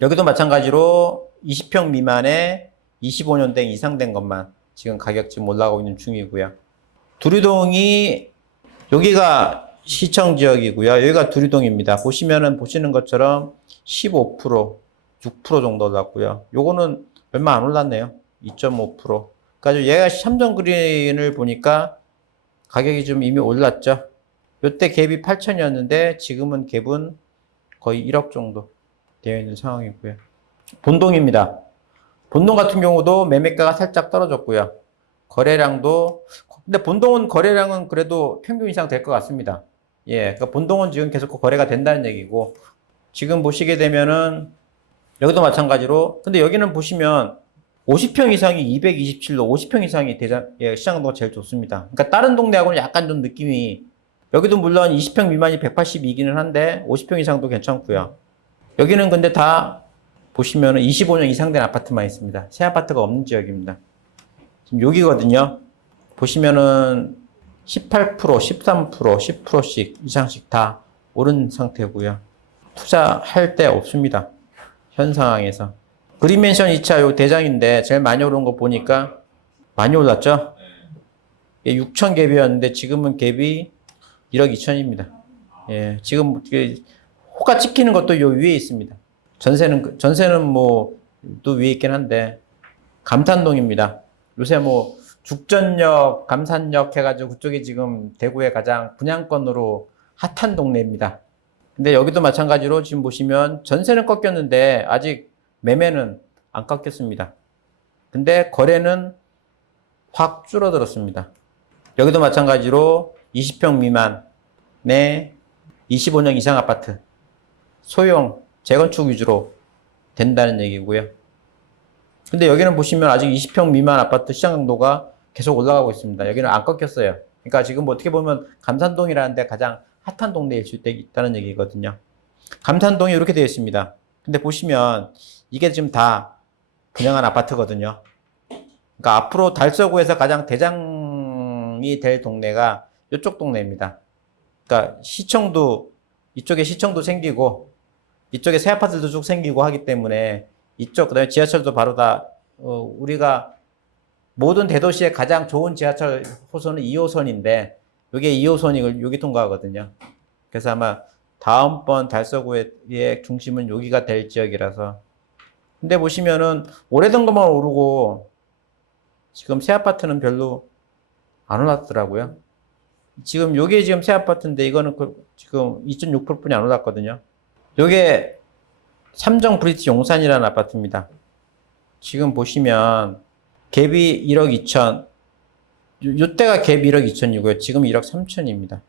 여기도 마찬가지로 20평 미만에 25년 된 이상 된 것만 지금 가격 지금 올라가고 있는 중이고요. 두리동이 여기가 시청 지역이고요. 여기가 두리동입니다. 보시면은 보시는 것처럼 15%, 6% 정도 올랐고요. 요거는 얼마 안 올랐네요. 2.5%. 그러니까 얘가 삼성 그린을 보니까 가격이 좀 이미 올랐죠. 요때 갭이 8천이었는데 지금은 갭은 거의 1억 정도 되어 있는 상황이고요. 본동입니다. 본동 같은 경우도 매매가가 살짝 떨어졌고요. 거래량도 근데 본동은 거래량은 그래도 평균 이상 될 것 같습니다. 예, 그러니까 본동은 지금 계속 거래가 된다는 얘기고 지금 보시게 되면은 여기도 마찬가지로 근데 여기는 보시면 50평 이상이 227로 50평 이상이 예, 시장 강도가 제일 좋습니다. 그러니까 다른 동네하고는 약간 좀 느낌이 여기도 물론 20평 미만이 182이기는 한데 50평 이상도 괜찮고요. 여기는 근데 다 보시면은 25년 이상 된 아파트만 있습니다. 새 아파트가 없는 지역입니다. 지금 여기거든요. 보시면은 18%, 13%, 10%씩 이상씩 다 오른 상태고요. 투자할 데 없습니다. 현 상황에서. 그린맨션 2차 요 대장인데 제일 많이 오른 거 보니까 많이 올랐죠? 6천 갭이었는데 지금은 갭이 1억 2천입니다. 예, 지금 호가 찍히는 것도 요 위에 있습니다. 전세는 뭐 또 위에 있긴 한데 감탄동입니다. 요새 뭐 죽전역, 감산역 해가지고 그쪽이 지금 대구의 가장 분양권으로 핫한 동네입니다. 근데 여기도 마찬가지로 지금 보시면 전세는 꺾였는데 아직 매매는 안 깎였습니다. 근데 거래는 확 줄어들었습니다. 여기도 마찬가지로 20평 미만의 25년 이상 아파트 소형 재건축 위주로 된다는 얘기고요. 근데 여기는 보시면 아직 20평 미만 아파트 시장 강도가 계속 올라가고 있습니다. 여기는 안 꺾였어요. 그러니까 지금 뭐 어떻게 보면 감산동이라는 데 가장 핫한 동네일 수 있다는 얘기거든요. 감산동이 이렇게 되어 있습니다. 근데 보시면 이게 지금 다 분양한 아파트거든요. 그러니까 앞으로 달서구에서 가장 대장이 될 동네가 이쪽 동네입니다. 그러니까 시청도 이쪽에 시청도 생기고 이쪽에 새 아파트도 쭉 생기고 하기 때문에 이쪽 그다음에 지하철도 바로 다 우리가 모든 대도시의 가장 좋은 지하철 호선은 2호선인데 이게 2호선이 여기 통과하거든요. 그래서 아마 다음번 달서구의 중심은 여기가 될 지역이라서 근데 보시면은 오래된 것만 오르고 지금 새 아파트는 별로 안 올랐더라고요. 지금 요게 지금 새 아파트인데 이거는 지금 2.6%뿐이 안 올랐거든요. 요게 삼정 브리티 용산이라는 아파트입니다. 지금 보시면 갭이 1억 2천 요때가 갭 1억 2천이고요. 지금 1억 3천입니다.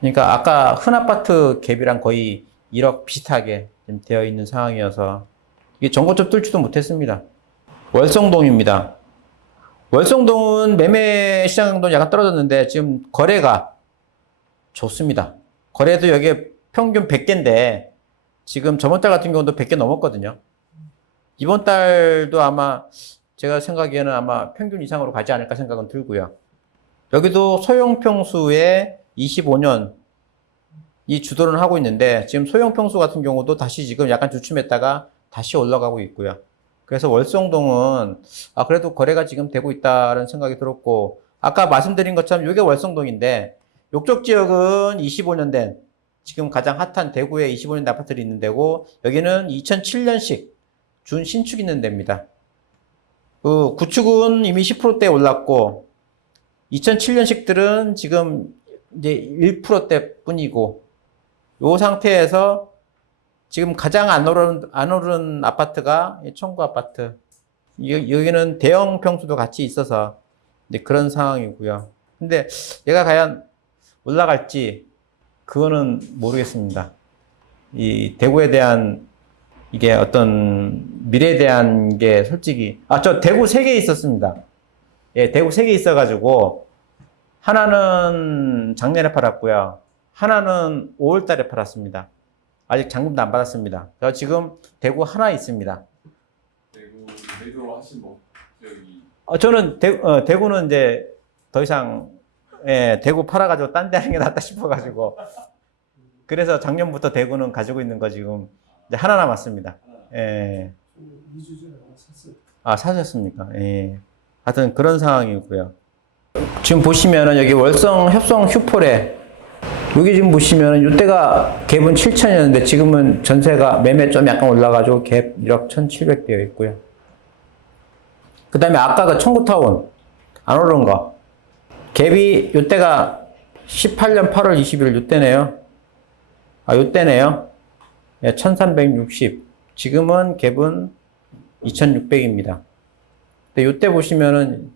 그러니까 아까 흔 아파트 갭이랑 거의 1억 비슷하게 되어 있는 상황이어서 이게 전고점 뚫지도 못했습니다. 월성동입니다. 월성동은 매매 시장 강도는 약간 떨어졌는데 지금 거래가 좋습니다. 거래도 여기에 평균 100개인데 지금 저번 달 같은 경우도 100개 넘었거든요. 이번 달도 아마 제가 생각에는 아마 평균 이상으로 가지 않을까 생각은 들고요. 여기도 소형 평수에 25년 이 주도를 하고 있는데 지금 소형 평수 같은 경우도 다시 지금 약간 주춤했다가 다시 올라가고 있고요. 그래서 월성동은 그래도 거래가 지금 되고 있다는 생각이 들었고 아까 말씀드린 것처럼 이게 월성동인데 이쪽 지역은 25년 된 지금 가장 핫한 대구에 25년대 아파트들이 있는 데고, 여기는 2007년식 준 신축 있는 데입니다. 그 구축은 이미 10%대 올랐고, 2007년식들은 지금 이제 1%대 뿐이고, 요 상태에서 지금 가장 안 오른 아파트가 청구 아파트. 여기는 대형 평수도 같이 있어서 이제 그런 상황이고요. 근데 얘가 과연 올라갈지 그거는 모르겠습니다. 이 대구에 대한 이게 어떤 미래에 대한 게 솔직히 저 대구 3개 있었습니다. 예, 대구 3개 있어가지고 하나는 작년에 팔았고요. 하나는 5월 달에 팔았습니다. 아직 잔금도 안 받았습니다. 저 지금 대구 하나 있습니다. 대구 매도 하신 목적이 저는 대구는 이제 더 이상 예, 대구 팔아가지고 딴 데 하는 게 낫다 싶어가지고 그래서 작년부터 대구는 가지고 있는 거 지금 이제 하나 남았습니다. 예. 2주 전에 하나 샀어요. 사셨습니까? 예. 하여튼 그런 상황이고요. 지금 보시면은 여기 월성 협성 휴폴에 여기 지금 보시면은 이때가 갭은 7천이었는데 지금은 전세가 매매 좀 약간 올라가지고 갭 1억 1,700 되어 있고요. 그 다음에 아까 그 청구타운 안 오른 거 갭이 이때가 18년 8월 20일 이때네요. 이때네요. 예, 1360. 지금은 갭은 2600입니다. 근데 이때 보시면은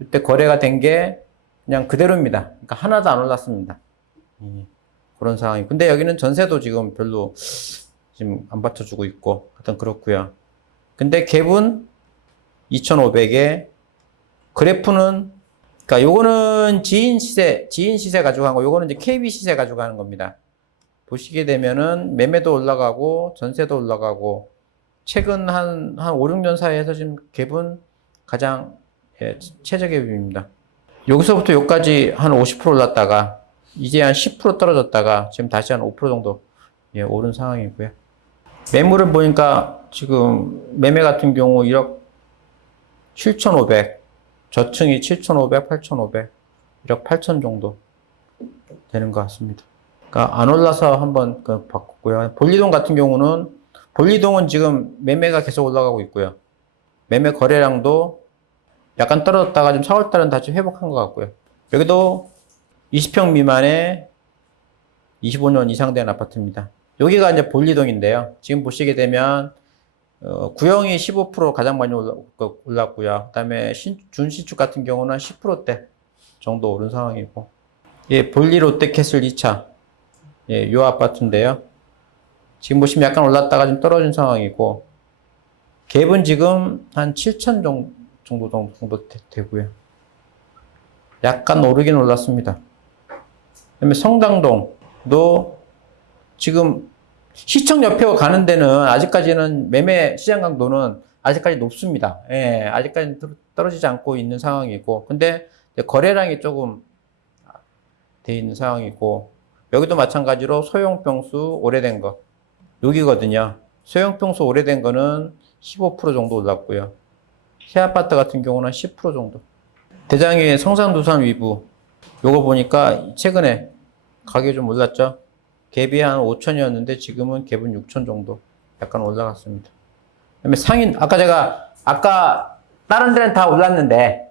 이때 거래가 된 게 그냥 그대로입니다. 그러니까 하나도 안 올랐습니다. 그런 상황이. 근데 여기는 전세도 지금 별로 지금 안 받쳐주고 있고 하여튼 그렇고요. 근데 갭은 2,500에 그래프는 그러니까 요거는 지인 시세 가지고 한 거, 요거는 이제 KB 시세 가지고 하는 겁니다. 보시게 되면은 매매도 올라가고 전세도 올라가고 최근 한 5, 6년 사이에서 지금 갭은 가장 최저 갭입니다. 여기서부터 여기까지 한 50% 올랐다가 이제 한 10% 떨어졌다가 지금 다시 한 5% 정도 오른 상황이고요. 매물을 보니까 지금 매매 같은 경우 1억 7,500, 저층이 7,500, 8,500, 1억 8천 정도 되는 것 같습니다. 그러니까 안 올라서 한번 바꿨고요. 볼리동 같은 경우는 볼리동은 지금 매매가 계속 올라가고 있고요. 매매 거래량도 약간 떨어졌다가 지금 4월달은 다시 회복한 것 같고요. 여기도 20평 미만의 25년 이상 된 아파트입니다. 여기가 이제 볼리동인데요. 지금 보시게 되면 구형이 15% 가장 많이 올랐고요. 그 다음에 준신축 같은 경우는 10%대 정도 오른 상황이고, 예, 볼리 롯데캐슬 2차, 예, 요 아파트인데요. 지금 보시면 약간 올랐다가 좀 떨어진 상황이고, 갭은 지금 한 7천 정도 되고요. 약간 오르긴 올랐습니다. 그다음에 성당동도 지금 시청 옆에 가는 데는 아직까지는 매매 시장 강도는 아직까지 높습니다. 예, 아직까지 떨어지지 않고 있는 상황이고, 근데 거래량이 조금 돼 있는 상황이고, 여기도 마찬가지로 소형평수 오래된 거 여기거든요. 소형평수 오래된 거는 15% 정도 올랐고요. 새 아파트 같은 경우는 10% 정도. 대장의 성산두산 위부 요거 보니까 최근에 가격이 좀 올랐죠. 갭이 한 5천이었는데 지금은 갭은 6천 정도 약간 올라갔습니다. 그다음에 상인 아까 다른 데는 다 올랐는데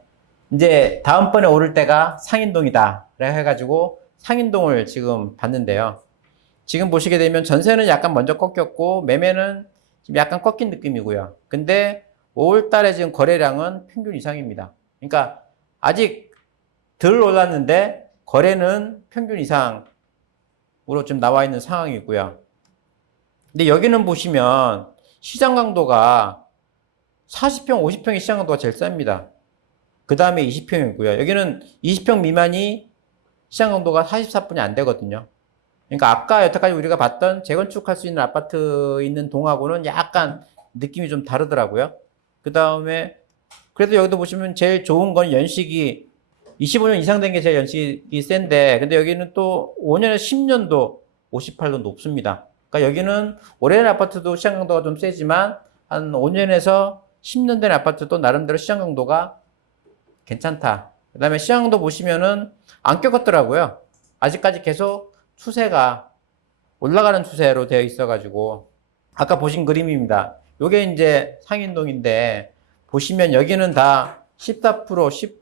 이제 다음번에 오를 때가 상인동이다 해가지고 상인동을 지금 봤는데요. 지금 보시게 되면 전세는 약간 먼저 꺾였고 매매는 지금 약간 꺾인 느낌이고요. 근데 5월 달에 지금 거래량은 평균 이상입니다. 그러니까 아직 덜 올랐는데 거래는 평균 이상으로 지금 나와 있는 상황이고요. 근데 여기는 보시면 시장 강도가 40평, 50평의 시장 강도가 제일 셉니다. 그 다음에 20평이고요. 여기는 20평 미만이 시장 강도가 44분이 안 되거든요. 그러니까 아까 여태까지 우리가 봤던 재건축할 수 있는 아파트 있는 동하고는 약간 느낌이 좀 다르더라고요. 그 다음에 그래도 여기도 보시면 제일 좋은 건 연식이 25년 이상 된 게 제일 연식이 센데, 근데 여기는 또 5년에서 10년도 58도 높습니다. 그러니까 여기는 오래된 아파트도 시장 강도가 좀 세지만 한 5년에서 10년 된 아파트도 나름대로 시장 강도가 괜찮다. 그 다음에 시장 강도 보시면은 안 꺾었더라고요. 아직까지 계속 추세가 올라가는 추세로 되어 있어가지고 아까 보신 그림입니다. 요게 이제 상인동인데 보시면 여기는 다 14%, 10%,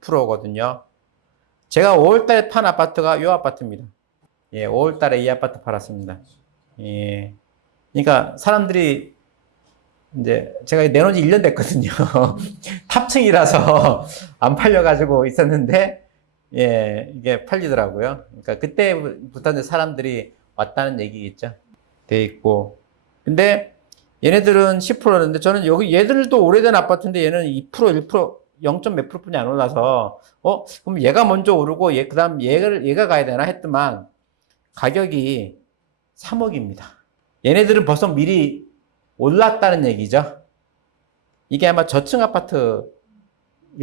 9%거든요. 제가 5월달에 판 아파트가 요 아파트입니다. 예, 5월달에 이 아파트 팔았습니다. 예. 그러니까 사람들이 이제 제가 내놓은 지 1년 됐거든요. 탑층이라서 안 팔려가지고 있었는데, 예, 이게 팔리더라고요. 그러니까 그때부터 이제 사람들이 왔다는 얘기겠죠. 돼 있고. 근데 얘네들은 10%였는데 저는 여기 얘들도 오래된 아파트인데 얘는 2%, 1%, 0. 몇 프로뿐이 안 올라서, 그럼 얘가 먼저 오르고 그 다음 얘가 가야 되나 했더만 가격이 3억입니다. 얘네들은 벌써 미리 올랐다는 얘기죠. 이게 아마 저층 아파트일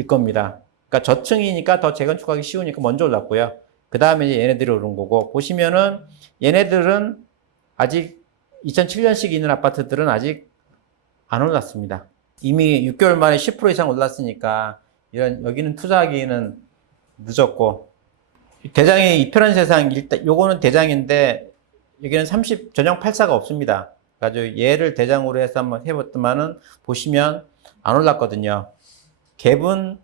겁니다. 그러니까 저층이니까 더 재건축하기 쉬우니까 먼저 올랐고요. 그 다음에 이제 얘네들이 오른 거고, 보시면은 얘네들은 아직 2007년식 있는 아파트들은 아직 안 올랐습니다. 이미 6개월 만에 10% 이상 올랐으니까 여기는 투자하기는 늦었고, 대장이 이편한 세상 일단 요거는 대장인데 여기는 30 전용 84가 없습니다. 그래가지고 얘를 대장으로 해서 한번 해봤더만은 보시면 안 올랐거든요. 갭은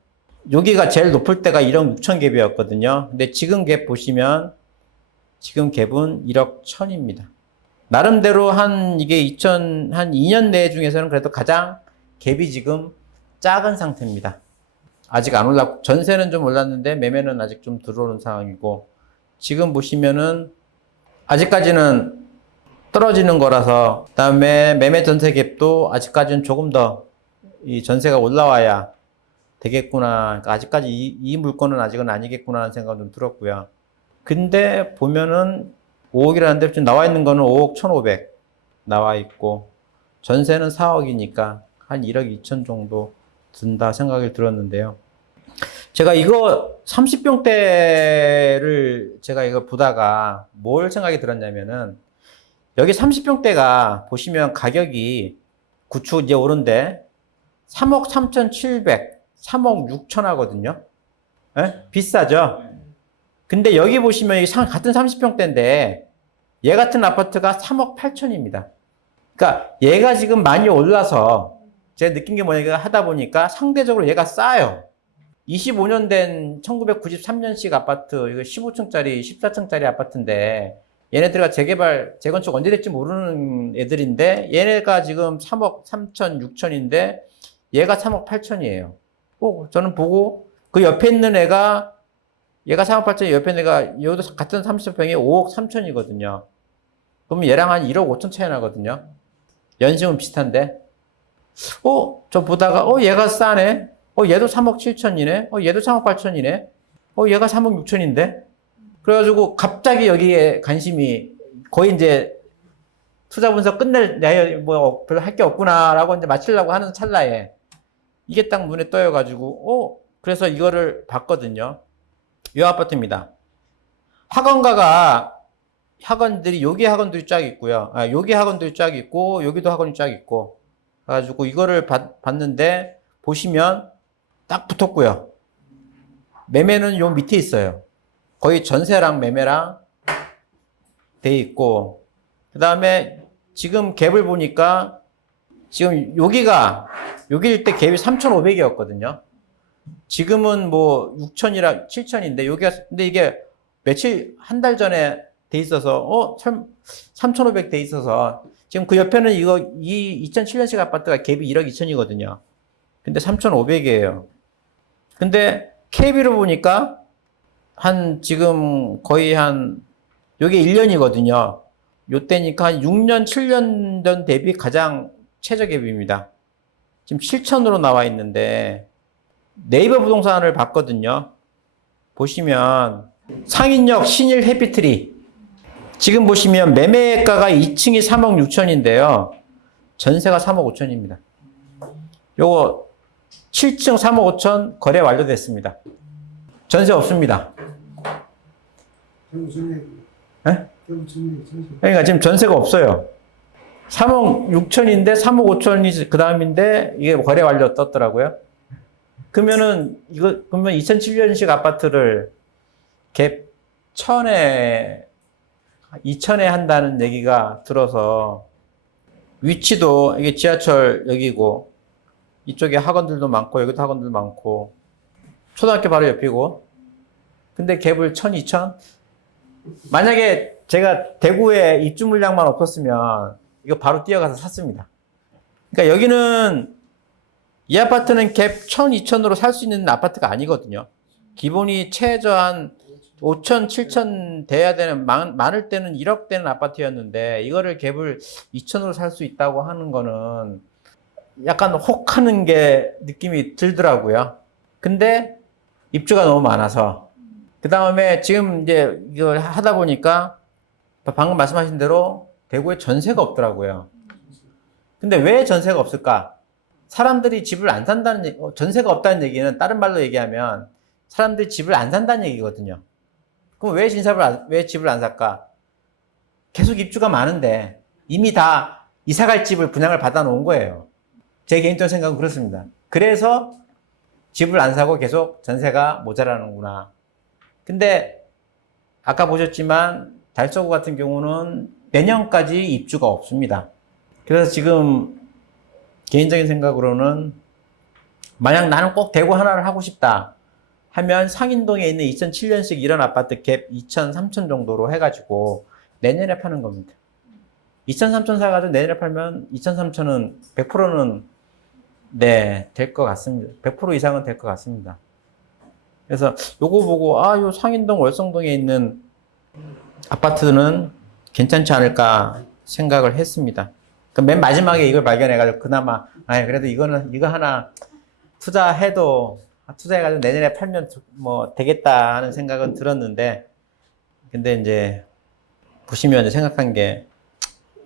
여기가 제일 높을 때가 1억 6천 갭이었거든요. 근데 지금 갭 보시면 지금 갭은 1억 1천입니다. 나름대로 이게 한 2년 내 중에서는 그래도 가장 갭이 지금 작은 상태입니다. 아직 안 올랐고, 전세는 좀 올랐는데 매매는 아직 좀 들어오는 상황이고, 지금 보시면은 아직까지는 떨어지는 거라서, 그 다음에 매매 전세 갭도 아직까지는 조금 더 이 전세가 올라와야 되겠구나. 그러니까 아직까지 이 물건은 아직은 아니겠구나 하는 생각은 좀 들었고요. 근데 보면은 5억이라는데 지금 나와 있는 거는 5억 1,500 나와 있고, 전세는 4억이니까 한 1억 2천 정도 든다 생각이 들었는데요. 제가 이거 30평대를 제가 이거 보다가 뭘 생각이 들었냐면은, 여기 30평대가 보시면 가격이 구축 이제 오른데 3억 3,700, 3억 6천 하거든요. 예? 비싸죠? 근데 여기 보시면 같은 30평대인데 얘 같은 아파트가 3억 8천입니다. 그러니까 얘가 지금 많이 올라서 제가 느낀 게 뭐냐, 하다 보니까 상대적으로 얘가 싸요. 25년 된 1993년식 아파트, 이거 15층짜리, 14층짜리 아파트인데 얘네들과 재건축 언제 될지 모르는 애들인데 얘네가 지금 3억 3천, 6천인데 얘가 3억 8천이에요. 저는 보고 그 옆에 있는 얘가 3억 8천이 옆에 있는 애가 얘도 같은 30평에 5억 3천이거든요. 그러면 얘랑 한 1억 5천 차이 나거든요. 연식은 비슷한데. 저 보다가 얘가 싸네. 얘도 3억 7천이네. 얘도 3억 8천이네. 얘가 3억 6천인데. 그래가지고 갑자기 여기에 관심이 거의 이제 투자 분석 뭐 별로 할 게 없구나라고 이제 마치려고 하는 찰나에 이게 딱 눈에 떠여가지고 그래서 이거를 봤거든요. 이 아파트입니다. 학원들이 여기 학원들이 쫙 있고요. 여기 학원들이 쫙 있고 여기도 학원이 쫙 있고 그래가지고 이거를 봤는데 보시면 딱 붙었고요. 매매는 요 밑에 있어요. 거의 전세랑 매매랑 돼 있고, 그 다음에 지금 갭을 보니까 지금 여기일 때 갭이 3,500이었거든요. 지금은 뭐 6천이라 7천인데 근데 이게 한 달 전에 돼 있어서 3,500 돼 있어서 지금 그 옆에는 이 2007년식 아파트가 갭이 1억 2천이거든요. 근데 3,500이에요. 근데 KB로 보니까 지금 거의 요게 1년이거든요. 요때니까 한 6년, 7년 전 대비 가장 최저 갭입니다. 지금 7천으로 나와 있는데, 네이버 부동산을 봤거든요. 보시면, 상인역 신일 해피트리. 지금 보시면 매매가가 2층이 3억 6천인데요. 전세가 3억 5천입니다. 요거 7층 3억 5천 거래 완료됐습니다. 전세 없습니다. 그러니까 지금 전세가 없어요. 3억 6천인데 3억 5천이 그 다음인데 이게 거래 완료 떴더라고요. 그러면 2007년식 아파트를 갭 1000에 이천에 한다는 얘기가 들어서 위치도 이게 지하철 여기고 이쪽에 학원들도 많고 여기도 학원들 많고 초등학교 바로 옆이고 근데 갭을 1,000, 2,000? 만약에 제가 대구에 입주 물량만 없었으면 이거 바로 뛰어가서 샀습니다. 그러니까 여기는 이 아파트는 갭 1,000, 2,000으로 살 수 있는 아파트가 아니거든요. 기본이 최저 한 5천, 7천 돼야 되는, 많을 때는 1억 되는 아파트였는데, 이거를 갭을 2천으로 살 수 있다고 하는 거는 약간 혹하는 게 느낌이 들더라고요. 근데 입주가 너무 많아서. 그 다음에 지금 이제 이걸 하다 보니까 방금 말씀하신 대로 대구에 전세가 없더라고요. 근데 왜 전세가 없을까? 사람들이 집을 안 산다는, 전세가 없다는 얘기는 다른 말로 얘기하면 사람들이 집을 안 산다는 얘기거든요. 그럼 왜 집을 안 살까? 계속 입주가 많은데 이미 다 이사갈 집을 분양을 받아 놓은 거예요. 제 개인적인 생각은 그렇습니다. 그래서 집을 안 사고 계속 전세가 모자라는구나. 근데 아까 보셨지만 달서구 같은 경우는 내년까지 입주가 없습니다. 그래서 지금 개인적인 생각으로는 만약 나는 꼭 대구 하나를 하고 싶다 하면 상인동에 있는 2007년식 이런 아파트 갭 2천, 3천 정도로 해가지고 내년에 파는 겁니다. 2천, 3천 사가지고 내년에 팔면 2천, 3천은 100%는 네, 될 것 같습니다. 100% 이상은 될 것 같습니다. 그래서 요거 보고 요 상인동, 월성동에 있는 아파트는 괜찮지 않을까 생각을 했습니다. 맨 마지막에 이걸 발견해가지고 그나마 그래도 이거 하나 투자해가지고 내년에 팔면 뭐 되겠다 하는 생각은 들었는데, 근데 이제 보시면 생각한 게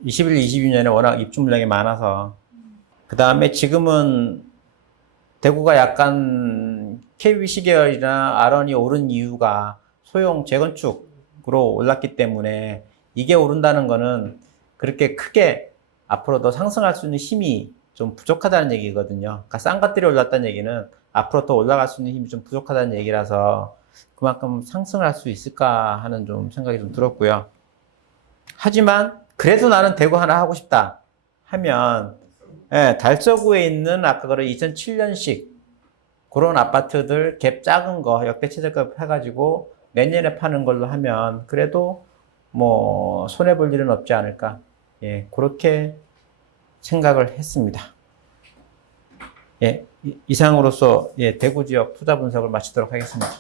21, 22년에 워낙 입주 물량이 많아서, 그 다음에 지금은 대구가 약간 KBC 계열이나 아런이 오른 이유가 소형 재건축으로 올랐기 때문에 이게 오른다는 거는 그렇게 크게 앞으로 더 상승할 수 있는 힘이 좀 부족하다는 얘기거든요. 그러니까 싼 것들이 올랐다는 얘기는 앞으로 더 올라갈 수 있는 힘이 좀 부족하다는 얘기라서 그만큼 상승을 할 수 있을까 하는 좀 생각이 좀 들었고요. 하지만 그래도 나는 대구 하나 하고 싶다 하면 달서구에 있는 아까 그런 2007년식 그런 아파트들 갭 작은 거 역대 최저가 해가지고 내년에 파는 걸로 하면 그래도 뭐 손해볼 일은 없지 않을까. 그렇게 생각을 했습니다. 이상으로서 대구 지역 투자 분석을 마치도록 하겠습니다.